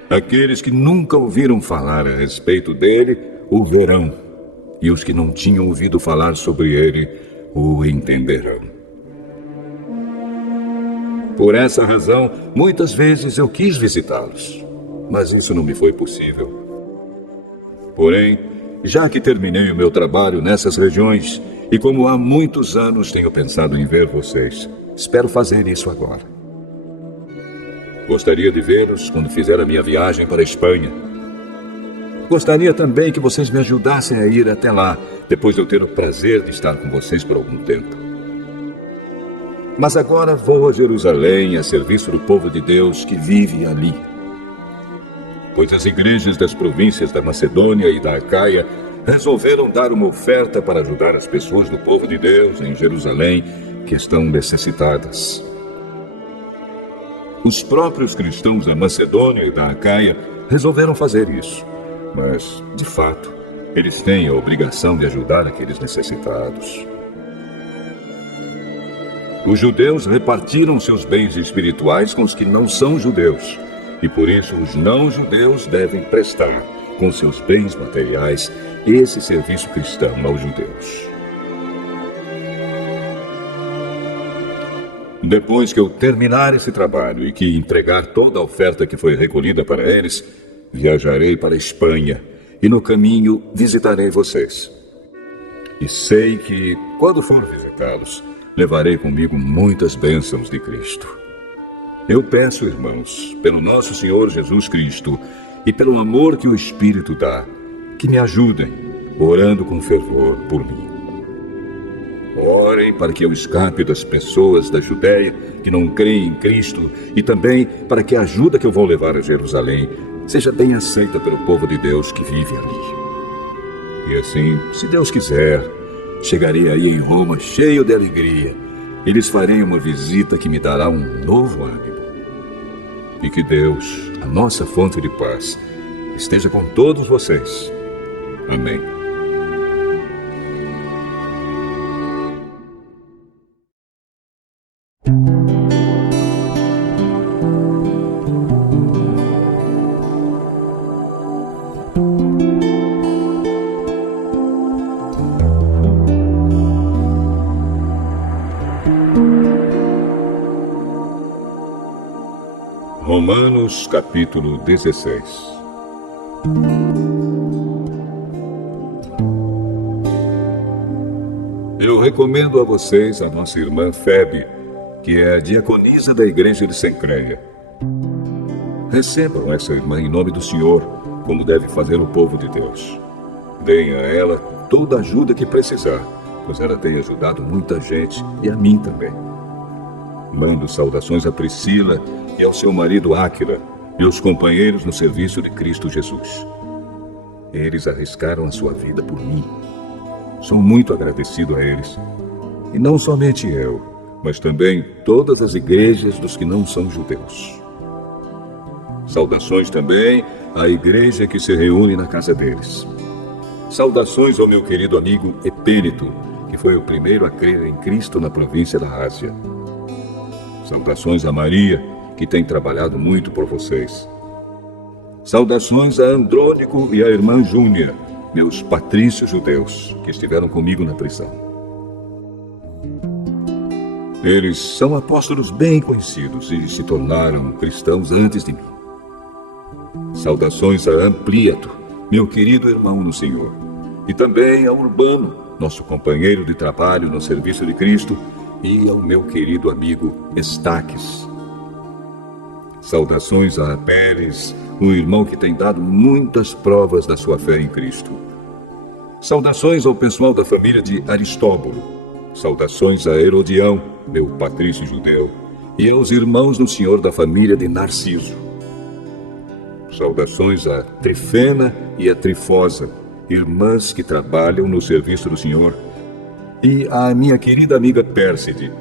aqueles que nunca ouviram falar a respeito dele o verão, e os que não tinham ouvido falar sobre ele o entenderão. Por essa razão, muitas vezes eu quis visitá-los, mas isso não me foi possível. Porém, já que terminei o meu trabalho nessas regiões, e como há muitos anos tenho pensado em ver vocês, espero fazer isso agora. Gostaria de vê-los quando fizer a minha viagem para a Espanha. Gostaria também que vocês me ajudassem a ir até lá, depois de eu ter o prazer de estar com vocês por algum tempo. Mas agora vou a Jerusalém a serviço do povo de Deus que vive ali. Pois as igrejas das províncias da Macedônia e da Acaia resolveram dar uma oferta para ajudar as pessoas do povo de Deus em Jerusalém que estão necessitadas. Os próprios cristãos da Macedônia e da Acaia resolveram fazer isso, mas, de fato, eles têm a obrigação de ajudar aqueles necessitados. Os judeus repartiram seus bens espirituais com os que não são judeus, e por isso os não-judeus devem prestar, com seus bens materiais, esse serviço cristão aos judeus. Depois que eu terminar esse trabalho e que entregar toda a oferta que foi recolhida para eles, viajarei para a Espanha e no caminho visitarei vocês. E sei que, quando for visitá-los, levarei comigo muitas bênçãos de Cristo. Eu peço, irmãos, pelo nosso Senhor Jesus Cristo e pelo amor que o Espírito dá, que me ajudem, orando com fervor por mim. Orem para que eu escape das pessoas da Judéia que não creem em Cristo e também para que a ajuda que eu vou levar a Jerusalém seja bem aceita pelo povo de Deus que vive ali. E assim, se Deus quiser, chegarei aí em Roma cheio de alegria e lhes farei uma visita que me dará um novo ânimo. E que Deus, a nossa fonte de paz, esteja com todos vocês. Amém. Romanos capítulo 16. Eu recomendo a vocês a nossa irmã Febe, que é a diaconisa da igreja de Cencreia. Recebam essa irmã em nome do Senhor, como deve fazer o povo de Deus. Deem a ela toda a ajuda que precisar, pois ela tem ajudado muita gente e a mim também. Mando saudações a Priscila e ao seu marido Áquila, meus companheiros no serviço de Cristo Jesus. Eles arriscaram a sua vida por mim. Sou muito agradecido a eles. E não somente eu, mas também todas as igrejas dos que não são judeus. Saudações também à igreja que se reúne na casa deles. Saudações ao meu querido amigo Epêneto, que foi o primeiro a crer em Cristo na província da Ásia. Saudações a Maria, que tem trabalhado muito por vocês. Saudações a Andrônico e a irmã Júnia, meus patrícios judeus, que estiveram comigo na prisão. Eles são apóstolos bem conhecidos e se tornaram cristãos antes de mim. Saudações a Amplíato, meu querido irmão no Senhor, e também a Urbano, nosso companheiro de trabalho no serviço de Cristo, e ao meu querido amigo Estaques. Saudações a Pérez, um irmão que tem dado muitas provas da sua fé em Cristo. Saudações ao pessoal da família de Aristóbulo. Saudações a Herodião, meu patrício judeu, e aos irmãos no Senhor da família de Narciso. Saudações a Trifena e a Trifosa, irmãs que trabalham no serviço do Senhor, e à minha querida amiga Pérside,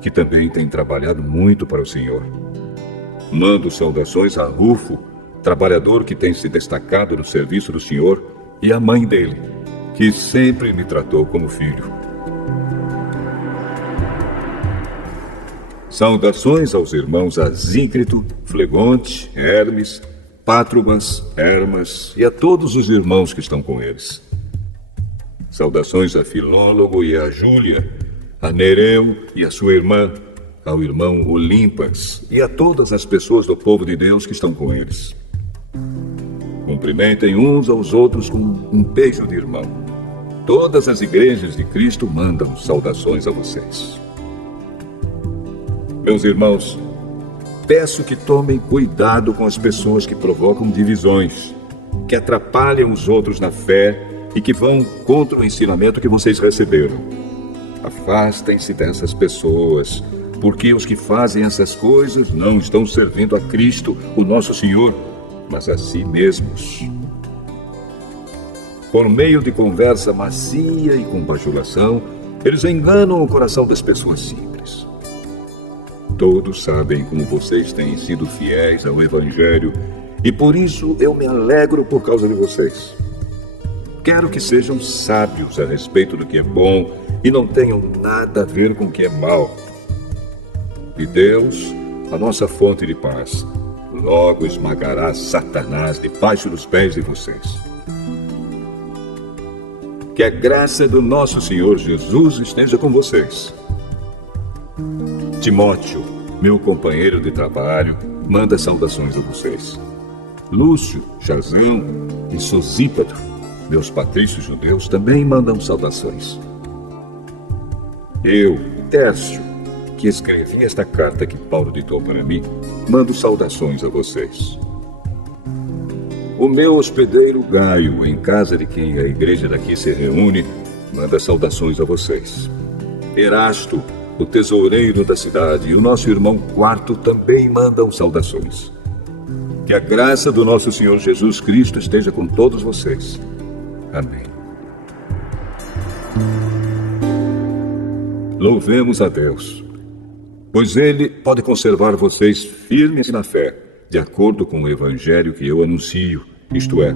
que também tem trabalhado muito para o Senhor. Mando saudações a Rufo, trabalhador que tem se destacado no serviço do Senhor, e à mãe dele, que sempre me tratou como filho. Saudações aos irmãos Asíncrito, Flegonte, Hermes, Pátrobas, Hermas e a todos os irmãos que estão com eles. Saudações a Filólogo e a Júlia, a Nereu e a sua irmã, ao irmão Olimpas e a todas as pessoas do povo de Deus que estão com eles. Cumprimentem uns aos outros com um beijo de irmão. Todas as igrejas de Cristo mandam saudações a vocês. Meus irmãos, peço que tomem cuidado com as pessoas que provocam divisões, que atrapalham os outros na fé e que vão contra o ensinamento que vocês receberam. Afastem-se dessas pessoas, porque os que fazem essas coisas não estão servindo a Cristo, o nosso Senhor, mas a si mesmos. Por meio de conversa macia e com bajulação, eles enganam o coração das pessoas simples. Todos sabem como vocês têm sido fiéis ao Evangelho e por isso eu me alegro por causa de vocês. Quero que sejam sábios a respeito do que é bom e não tenham nada a ver com o que é mal. E Deus, a nossa fonte de paz, logo esmagará Satanás debaixo dos pés de vocês. Que a graça do nosso Senhor Jesus esteja com vocês. Timóteo, meu companheiro de trabalho, manda saudações a vocês. Lúcio, Jasão e Sosípatro, meus patrícios judeus, também mandam saudações. Eu, Tércio, que escrevi esta carta que Paulo ditou para mim, mando saudações a vocês. O meu hospedeiro Gaio, em casa de quem a igreja daqui se reúne, manda saudações a vocês. Erasto, o tesoureiro da cidade, e o nosso irmão Quarto também mandam saudações. Que a graça do nosso Senhor Jesus Cristo esteja com todos vocês. Amém. Louvemos a Deus, pois Ele pode conservar vocês firmes na fé, de acordo com o Evangelho que eu anuncio, isto é,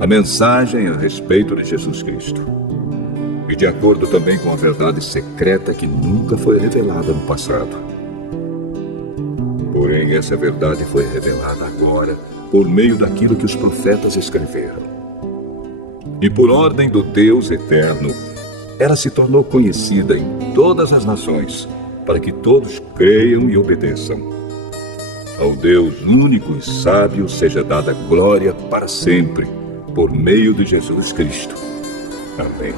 a mensagem a respeito de Jesus Cristo. E de acordo também com a verdade secreta que nunca foi revelada no passado. Porém, essa verdade foi revelada agora por meio daquilo que os profetas escreveram. E por ordem do Deus eterno, ela se tornou conhecida em todas as nações, para que todos creiam e obedeçam. Ao Deus único e sábio seja dada glória para sempre, por meio de Jesus Cristo. Amém.